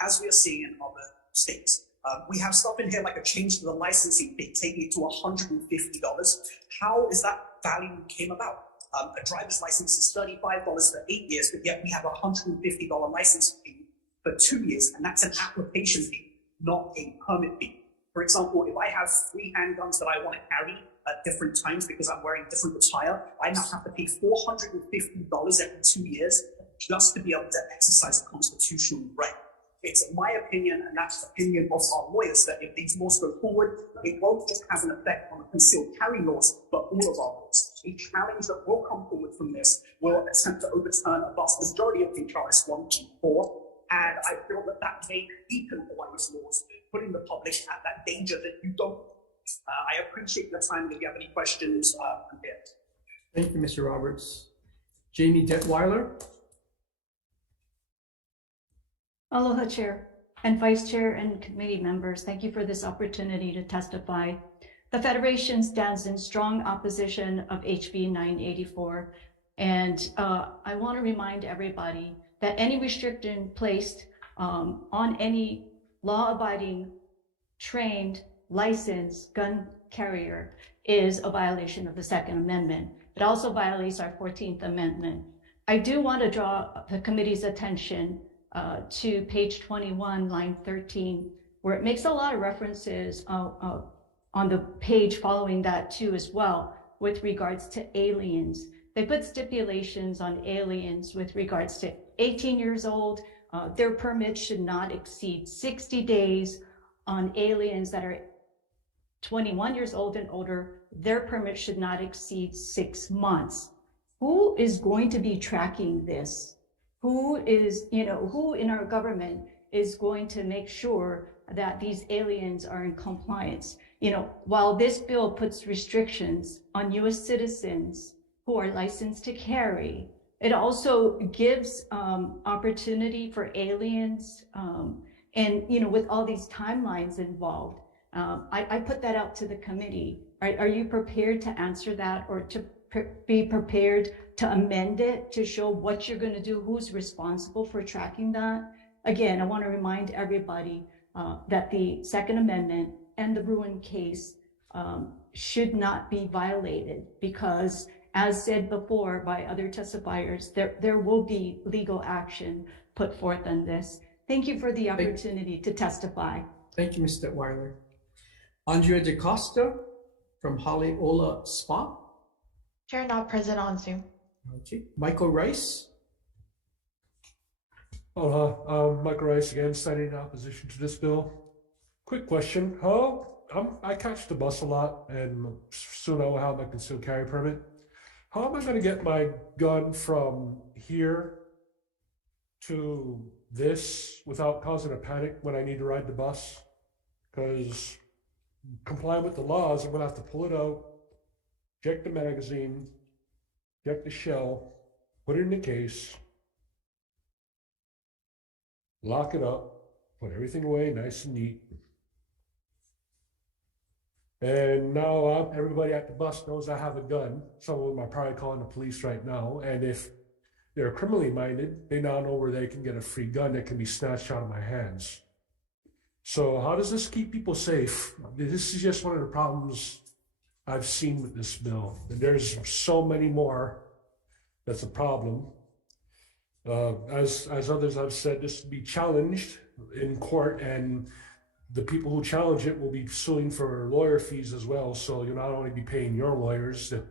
as we are seeing in other states. We have stuff in here like a change to the licensing fee, taking it to $150. How is that value came about? A driver's license is $35 for 8 years, but yet we have a $150 license fee for 2 years, and that's an application fee, not a permit fee. For example, if I have 3 handguns that I want to carry at different times because I'm wearing different attire, I now have to pay $450 every 2 years just to be able to exercise a constitutional right. It's my opinion, and that's the opinion of our lawyers, that if these laws go forward, it won't just have an effect on the concealed carry laws, but all of our laws. A challenge that will come forward from this will attempt to overturn a vast majority of HRS 124, and I feel that that may weaken Hawaii's laws, putting the public at that danger that you don't. I appreciate your time. If you have any questions, I'm here. Thank you, Mr. Roberts. Jamie Detweiler. Aloha, Chair and Vice Chair and committee members. Thank you for this opportunity to testify. The Federation stands in strong opposition of HB 984. And I want to remind everybody that any restriction placed on any law-abiding, trained, licensed gun carrier is a violation of the Second Amendment. It also violates our 14th Amendment. I do want to draw the committee's attention to page 21, line 13, where it makes a lot of references on the page following that too as well, with regards to aliens. They put stipulations on aliens with regards to 18 years old. Their permits should not exceed 60 days. On aliens that are 21 years old and older, their permit should not exceed 6 months. Who is going to be tracking this? Who is, who in our government is going to make sure that these aliens are in compliance? While this bill puts restrictions on US citizens who are licensed to carry, it also gives opportunity for aliens, and with all these timelines involved. I put that out to the committee. Are you prepared to answer that, or to be prepared to amend it to show what you're going to do, who's responsible for tracking that? Again, I want to remind everybody that the Second Amendment and the Bruin case should not be violated, because as said before by other testifiers, there will be legal action put forth on this. Thank you for the opportunity to testify. Thank you, Mr. Weiler. Andrea DeCosta from Haleola Spa. Chair, not present on Zoom. Okay. Michael Rice. Aloha, Michael Rice again, standing in opposition to this bill. Quick question. I catch the bus a lot, and soon I will have my concealed carry permit. How am I going to get my gun from here to this without causing a panic when I need to ride the bus? Because complying with the laws, I'm going to have to pull it out, check the magazine, check the shell, put it in the case, lock it up, put everything away nice and neat. And now everybody at the bus knows I have a gun. Some of them are probably calling the police right now. And if they're criminally minded, they now know where they can get a free gun that can be snatched out of my hands. So how does this keep people safe? This is just one of the problems I've seen with this bill. And there's so many more that's a problem. As others have said, this will be challenged in court, and the people who challenge it will be suing for lawyer fees as well. So you'll not only be paying your lawyers, you'll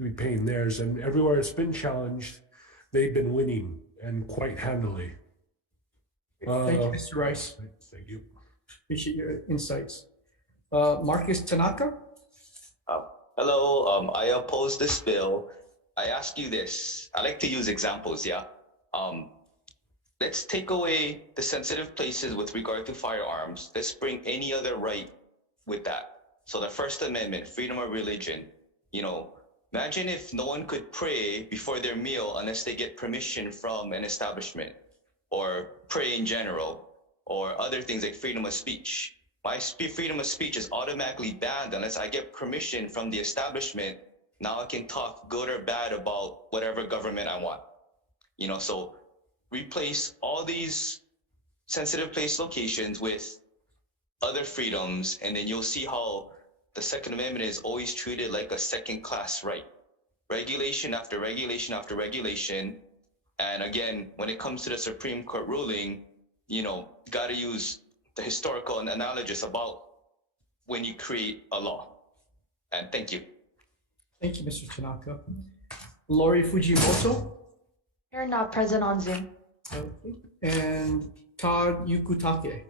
be paying theirs. And everywhere it's been challenged, they've been winning, and quite handily. Thank you, Mr. Rice. Thank you. Appreciate your insights. Marcus Tanaka? Hello, I oppose this bill. I ask you this. I like to use examples, yeah? Let's take away the sensitive places with regard to firearms. Let's bring any other right with that. So the First Amendment, freedom of religion, you know, imagine if no one could pray before their meal unless they get permission from an establishment, or pray in general, or other things like freedom of speech. My freedom of speech is automatically banned unless I get permission from the establishment. Now I can talk good or bad about whatever government I want. You know, so replace all these sensitive place locations with other freedoms, and then you'll see how the Second Amendment is always treated like a second-class right. Regulation after regulation after regulation. And again, when it comes to the Supreme Court ruling, you know, gotta use the historical and analogous about when you create a law. And thank you. Thank you, Mr. Tanaka. Lori Fujimoto? You're not present on Zoom. Okay. And Todd Yukutake?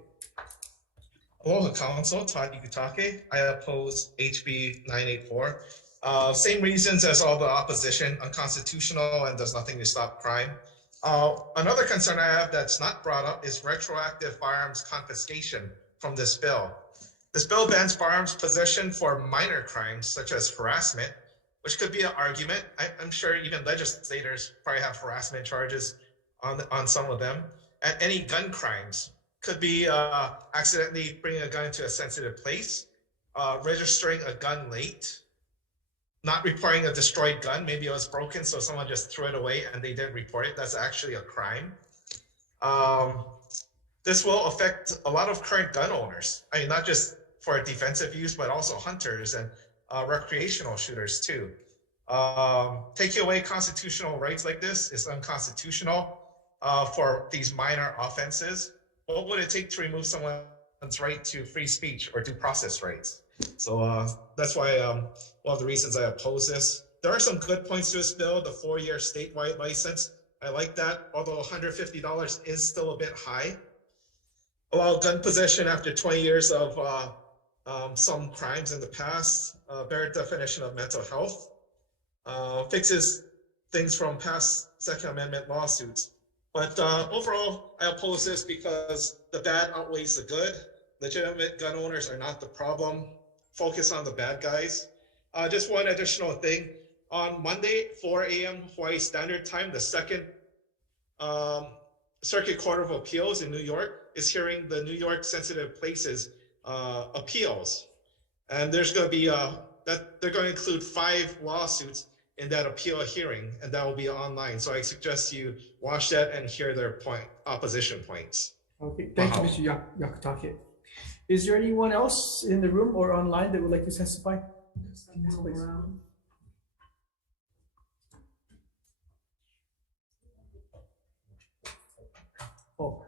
Aloha Council, Todd Yukutake. I oppose HB 984. Same reasons as all the opposition, unconstitutional and does nothing to stop crime. Another concern I have that's not brought up is retroactive firearms confiscation from this bill. This bill bans firearms possession for minor crimes such as harassment, which could be an argument. I'm sure even legislators probably have harassment charges on some of them. And any gun crimes could be accidentally bringing a gun into a sensitive place, registering a gun late, not reporting a destroyed gun. Maybe it was broken, so someone just threw it away and they didn't report it. That's actually a crime. This will affect a lot of current gun owners. I mean, not just for defensive use, but also hunters and recreational shooters too. Taking away constitutional rights like this is unconstitutional for these minor offenses. What would it take to remove someone's right to free speech or due process rights? So that's why one of the reasons I oppose this. There are some good points to this bill. The 4-year statewide license, I like that, although $150 is still a bit high. Allow gun possession after 20 years of some crimes in the past, better definition of mental health, fixes things from past Second Amendment lawsuits. But overall, I oppose this because the bad outweighs the good. Legitimate gun owners are not the problem. Focus on the bad guys. Just one additional thing. On Monday, 4 a.m. Hawaii Standard Time, the Second Circuit Court of Appeals in New York is hearing the New York Sensitive Places appeals. And there's going to be, they're going to include 5 lawsuits in that appeal hearing, and that will be online. So I suggest you watch that and hear their opposition points. Okay, thank you, Mr. Yakutake. Is there anyone else in the room or online that would like to testify? Oh.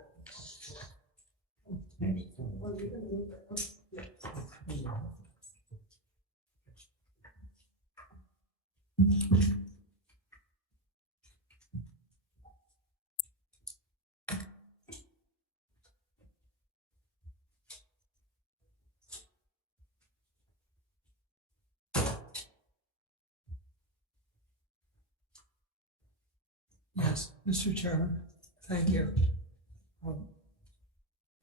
Yes, Mr. Chairman, thank you.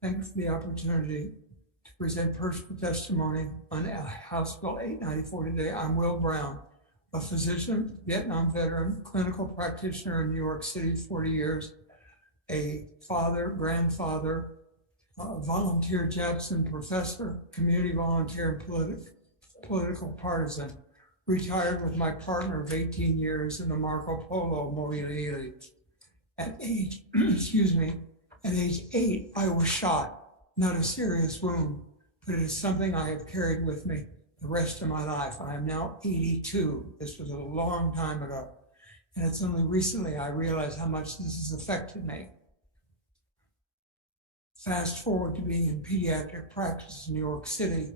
Thank you for the opportunity to present personal testimony on House Bill 894 today. I'm Will Brown, a physician, Vietnam veteran, clinical practitioner in New York City, 40 years, a father, grandfather, volunteer Jepson professor, community volunteer, and political partisan, retired with my partner of 18 years in the Marco Polo Mobile. At age, excuse me, at age 8, I was shot, not a serious wound, but it is something I have carried with me the rest of my life. I am now 82. This was a long time ago. And it's only recently I realized how much this has affected me. Fast forward to being in pediatric practice in New York City.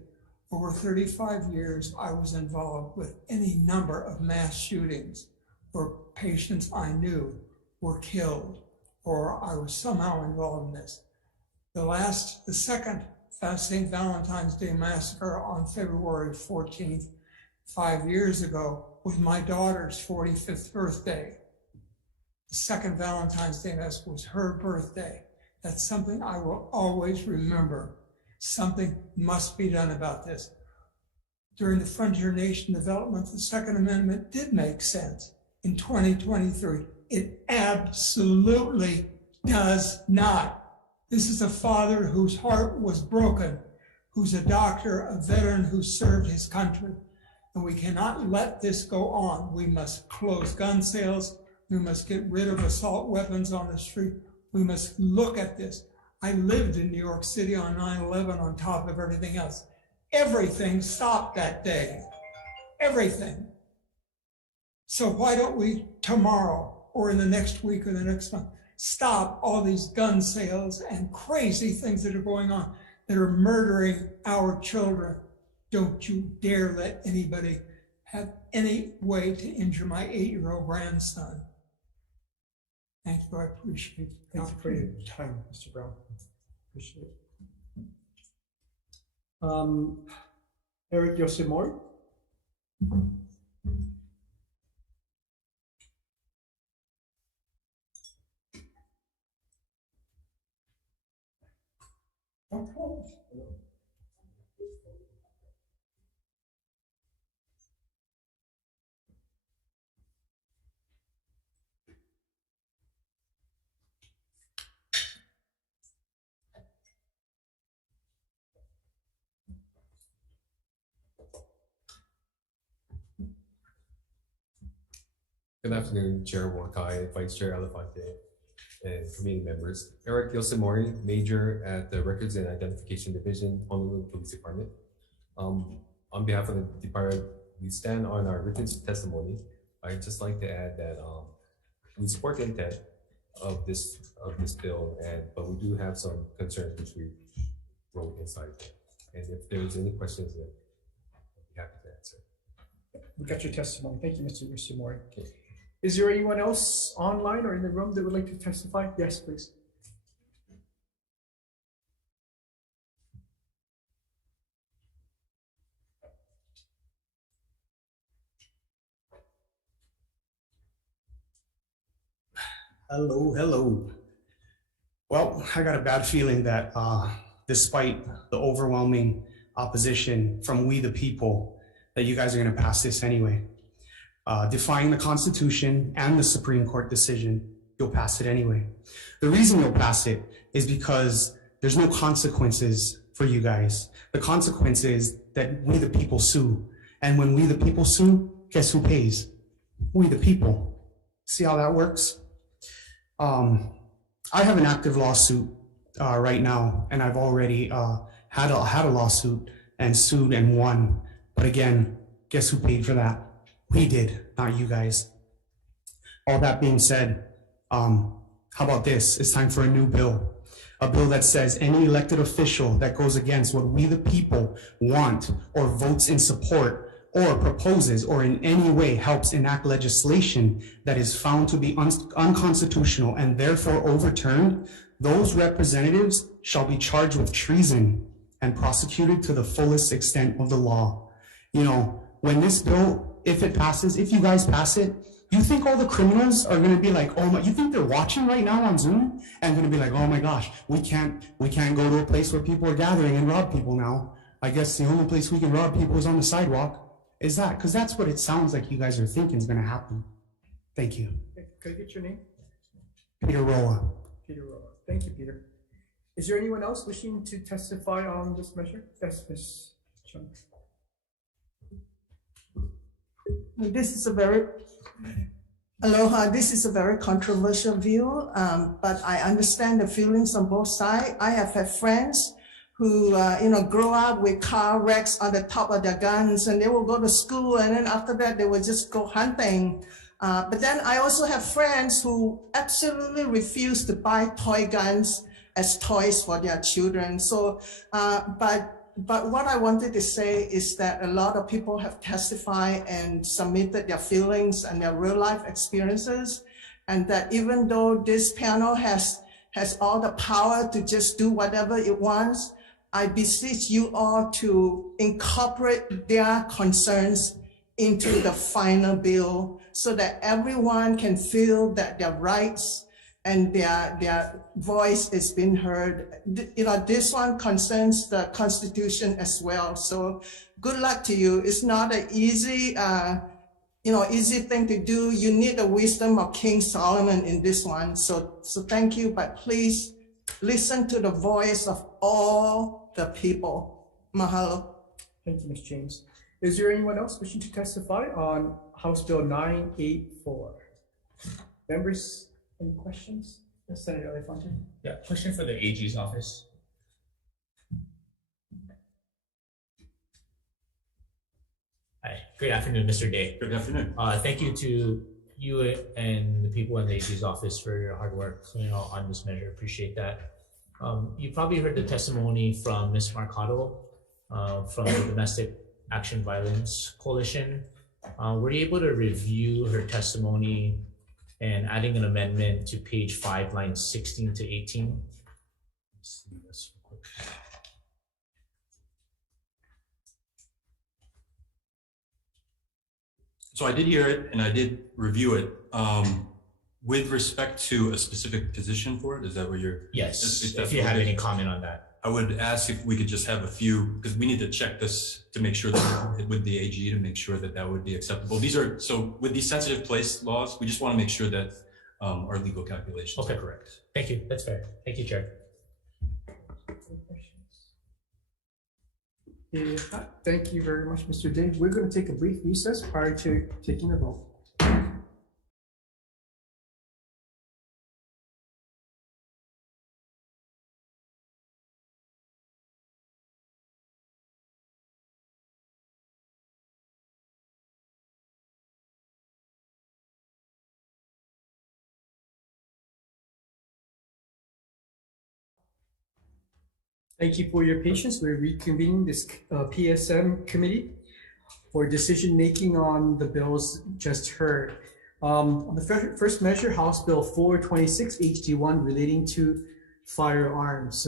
Over 35 years, I was involved with any number of mass shootings where patients I knew were killed, or I was somehow involved in this. The second St. Valentine's Day massacre on February 14th, 5 years ago, was my daughter's 45th birthday. The second Valentine's Day massacre was her birthday. That's something I will always remember. Something must be done about this. During the Frontier Nation development, the Second Amendment did make sense. In 2023, it absolutely does not. This is a father whose heart was broken, who's a doctor, a veteran who served his country. And we cannot let this go on. We must close gun sales. We must get rid of assault weapons on the street. We must look at this. I lived in New York City on 9/11 on top of everything else. Everything stopped that day. Everything. So why don't we tomorrow or in the next week or the next month stop all these gun sales and crazy things that are going on that are murdering our children? Don't you dare let anybody have any way to injure my 8-year-old grandson. Thank you, I appreciate it. Thank you for your time, Mr. Brown. Appreciate it. Eric Yosimori. Good afternoon, Chair Wakai, Vice Chair Elefante, and committee members. Eric Yosimori, Major at the Records and Identification Division, Honolulu Police Department. On behalf of the department, we stand on our written testimony. I'd just like to add that we support the intent of this bill, but we do have some concerns which we wrote inside there. And if there's any questions, I'd be happy to answer. We got your testimony. Thank you, Mr. Yosimori. Okay. Is there anyone else online or in the room that would like to testify? Yes, please. Hello. Well, I got a bad feeling that despite the overwhelming opposition from we the people, that you guys are going to pass this anyway. Defying the Constitution and the Supreme Court decision, you'll pass it anyway. The reason you'll pass it is because there's no consequences for you guys. The consequence is that we the people sue. And when we the people sue, guess who pays? We the people. See how that works? I have an active lawsuit right now, and I've already had a lawsuit and sued and won. But again, guess who paid for that? We did, not you guys. All that being said, how about this? It's time for a new bill. A bill that says any elected official that goes against what we the people want or votes in support or proposes or in any way helps enact legislation that is found to be unconstitutional and therefore overturned, those representatives shall be charged with treason and prosecuted to the fullest extent of the law. You know, when this bill, if it passes, if you guys pass it, you think all the criminals are gonna be like, oh my, you think they're watching right now on Zoom and gonna be like, oh my gosh, we can't go to a place where people are gathering and rob people now. I guess the only place we can rob people is on the sidewalk. Is that, because that's what it sounds like you guys are thinking is gonna happen. Thank you. Could I get your name? Peter Roa. Peter Roa. Thank you, Peter. Is there anyone else wishing to testify on this measure? Yes, Ms. Chung. This is a very, aloha, this is a very controversial view, but I understand the feelings on both sides. I have had friends who, grow up with car wrecks on the top of their guns, and they will go to school, and then after that, they will just go hunting. But then I also have friends who absolutely refuse to buy toy guns as toys for their children. So, but what I wanted to say is that a lot of people have testified and submitted their feelings and their real life experiences. And that even though this panel has all the power to just do whatever it wants, I beseech you all to incorporate their concerns into the final bill so that everyone can feel that their rights and their voice is being heard. This one concerns the Constitution as well. So good luck to you. It's not an easy, easy thing to do. You need the wisdom of King Solomon in this one. So thank you, but please listen to the voice of all the people. Mahalo. Thank you, Ms. James. Is there anyone else wishing to testify on House Bill 984? Members, any questions? Yes, Senator Elefante. Yeah, question for the AG's office. Hi, good afternoon, Mr. Day. Good afternoon. Thank you to you and the people in the AG's office for your hard work on this measure. Appreciate that. You probably heard the testimony from Ms. Marcado from the Domestic Action Violence Coalition. Were you able to review her testimony and adding an amendment to page 5, lines 16 to 18? Let's see this real quick. So I did hear it and I did review it. With respect to a specific position for it, is that what you're? Yes, if you have any comment on that. I would ask if we could just have a few, because we need to check this to make sure that with the AG to make sure that that would be acceptable. These are, so with these sensitive place laws, we just want to make sure that our legal calculations are correct. Thank you, that's fair. Thank you, Chair. Thank you very much, Mr. Day. We're going to take a brief recess prior to taking a vote. Thank you for your patience. We're reconvening this PSM committee for decision making on the bills just heard. On the first measure, House Bill 426 HD1 relating to firearms.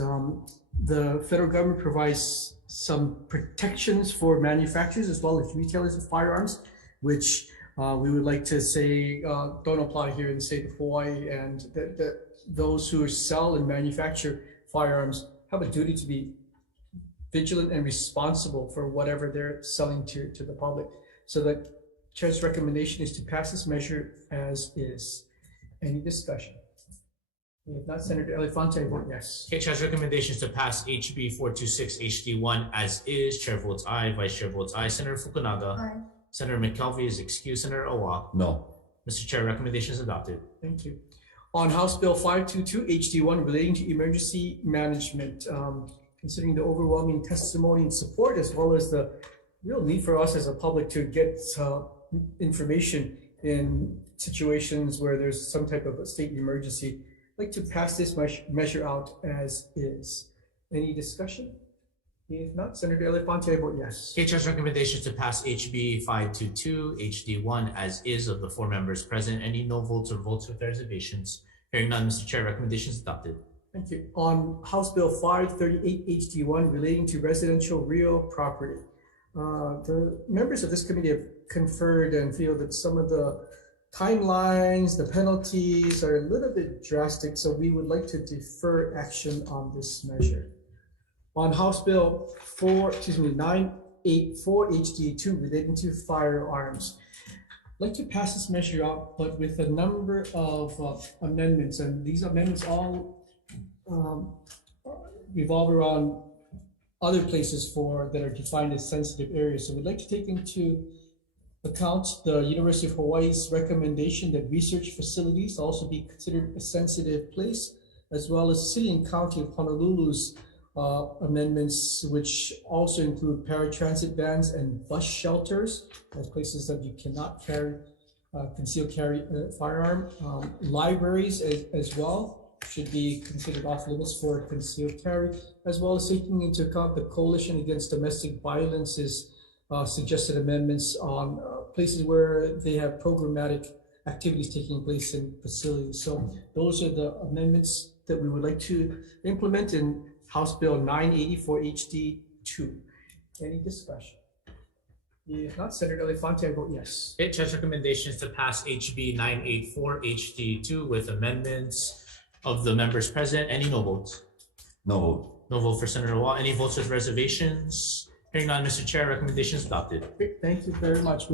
The federal government provides some protections for manufacturers as well as retailers of firearms, which we would like to say don't apply here in the state of Hawaii, and that those who sell and manufacture firearms have a duty to be vigilant and responsible for whatever they're selling to the public. So the Chair's recommendation is to pass this measure as is. Any discussion? If not, Senator Elefante, I vote yes. Okay, Chair's recommendation is to pass HB 426 HD1 as is. Chair votes aye, Vice Chair votes aye. Senator Fukunaga. Aye. Senator McKelvey is excused. Senator Owa. No. Mr. Chair, recommendation is adopted. Thank you. On House Bill 522 HD1 relating to emergency management, considering the overwhelming testimony and support, as well as the real need for us as a public to get information in situations where there's some type of a state emergency, I'd like to pass this measure out as is. Any discussion? If not, Senator Elefante, I vote yes. Okay, Chair's recommendation is to pass HB 522 HD1 as is of the 4 members present. Any no votes or votes with reservations? Hearing none, Mr. Chair, recommendation is adopted. Thank you. On House Bill 538 HD1 relating to residential real property. The members of this committee have conferred and feel that some of the timelines, the penalties are a little bit drastic, so we would like to defer action on this measure. On House Bill 984 HD2 relating to firearms, I'd like to pass this measure out, but with a number of amendments, and these amendments all revolve around other places that are defined as sensitive areas. So we'd like to take into account the University of Hawaii's recommendation that research facilities also be considered a sensitive place, as well as City and County of Honolulu's amendments, which also include paratransit vans and bus shelters as places that you cannot conceal carry a firearm. Libraries as well should be considered off limits for concealed carry, as well as taking into account the Coalition Against Domestic Violence's suggested amendments on places where they have programmatic activities taking place in facilities. So those are the amendments that we would like to implement in House Bill 984 HD2. Any discussion? If not, Senator Elefante, I vote yes. Okay, Chair's recommendation is to pass HB 984 HD2 with amendments of the members present. Any no votes? No vote. No vote for Senator Wall. Any votes with reservations? Hearing none, Mr. Chair, recommendation is adopted. Great, thank you very much.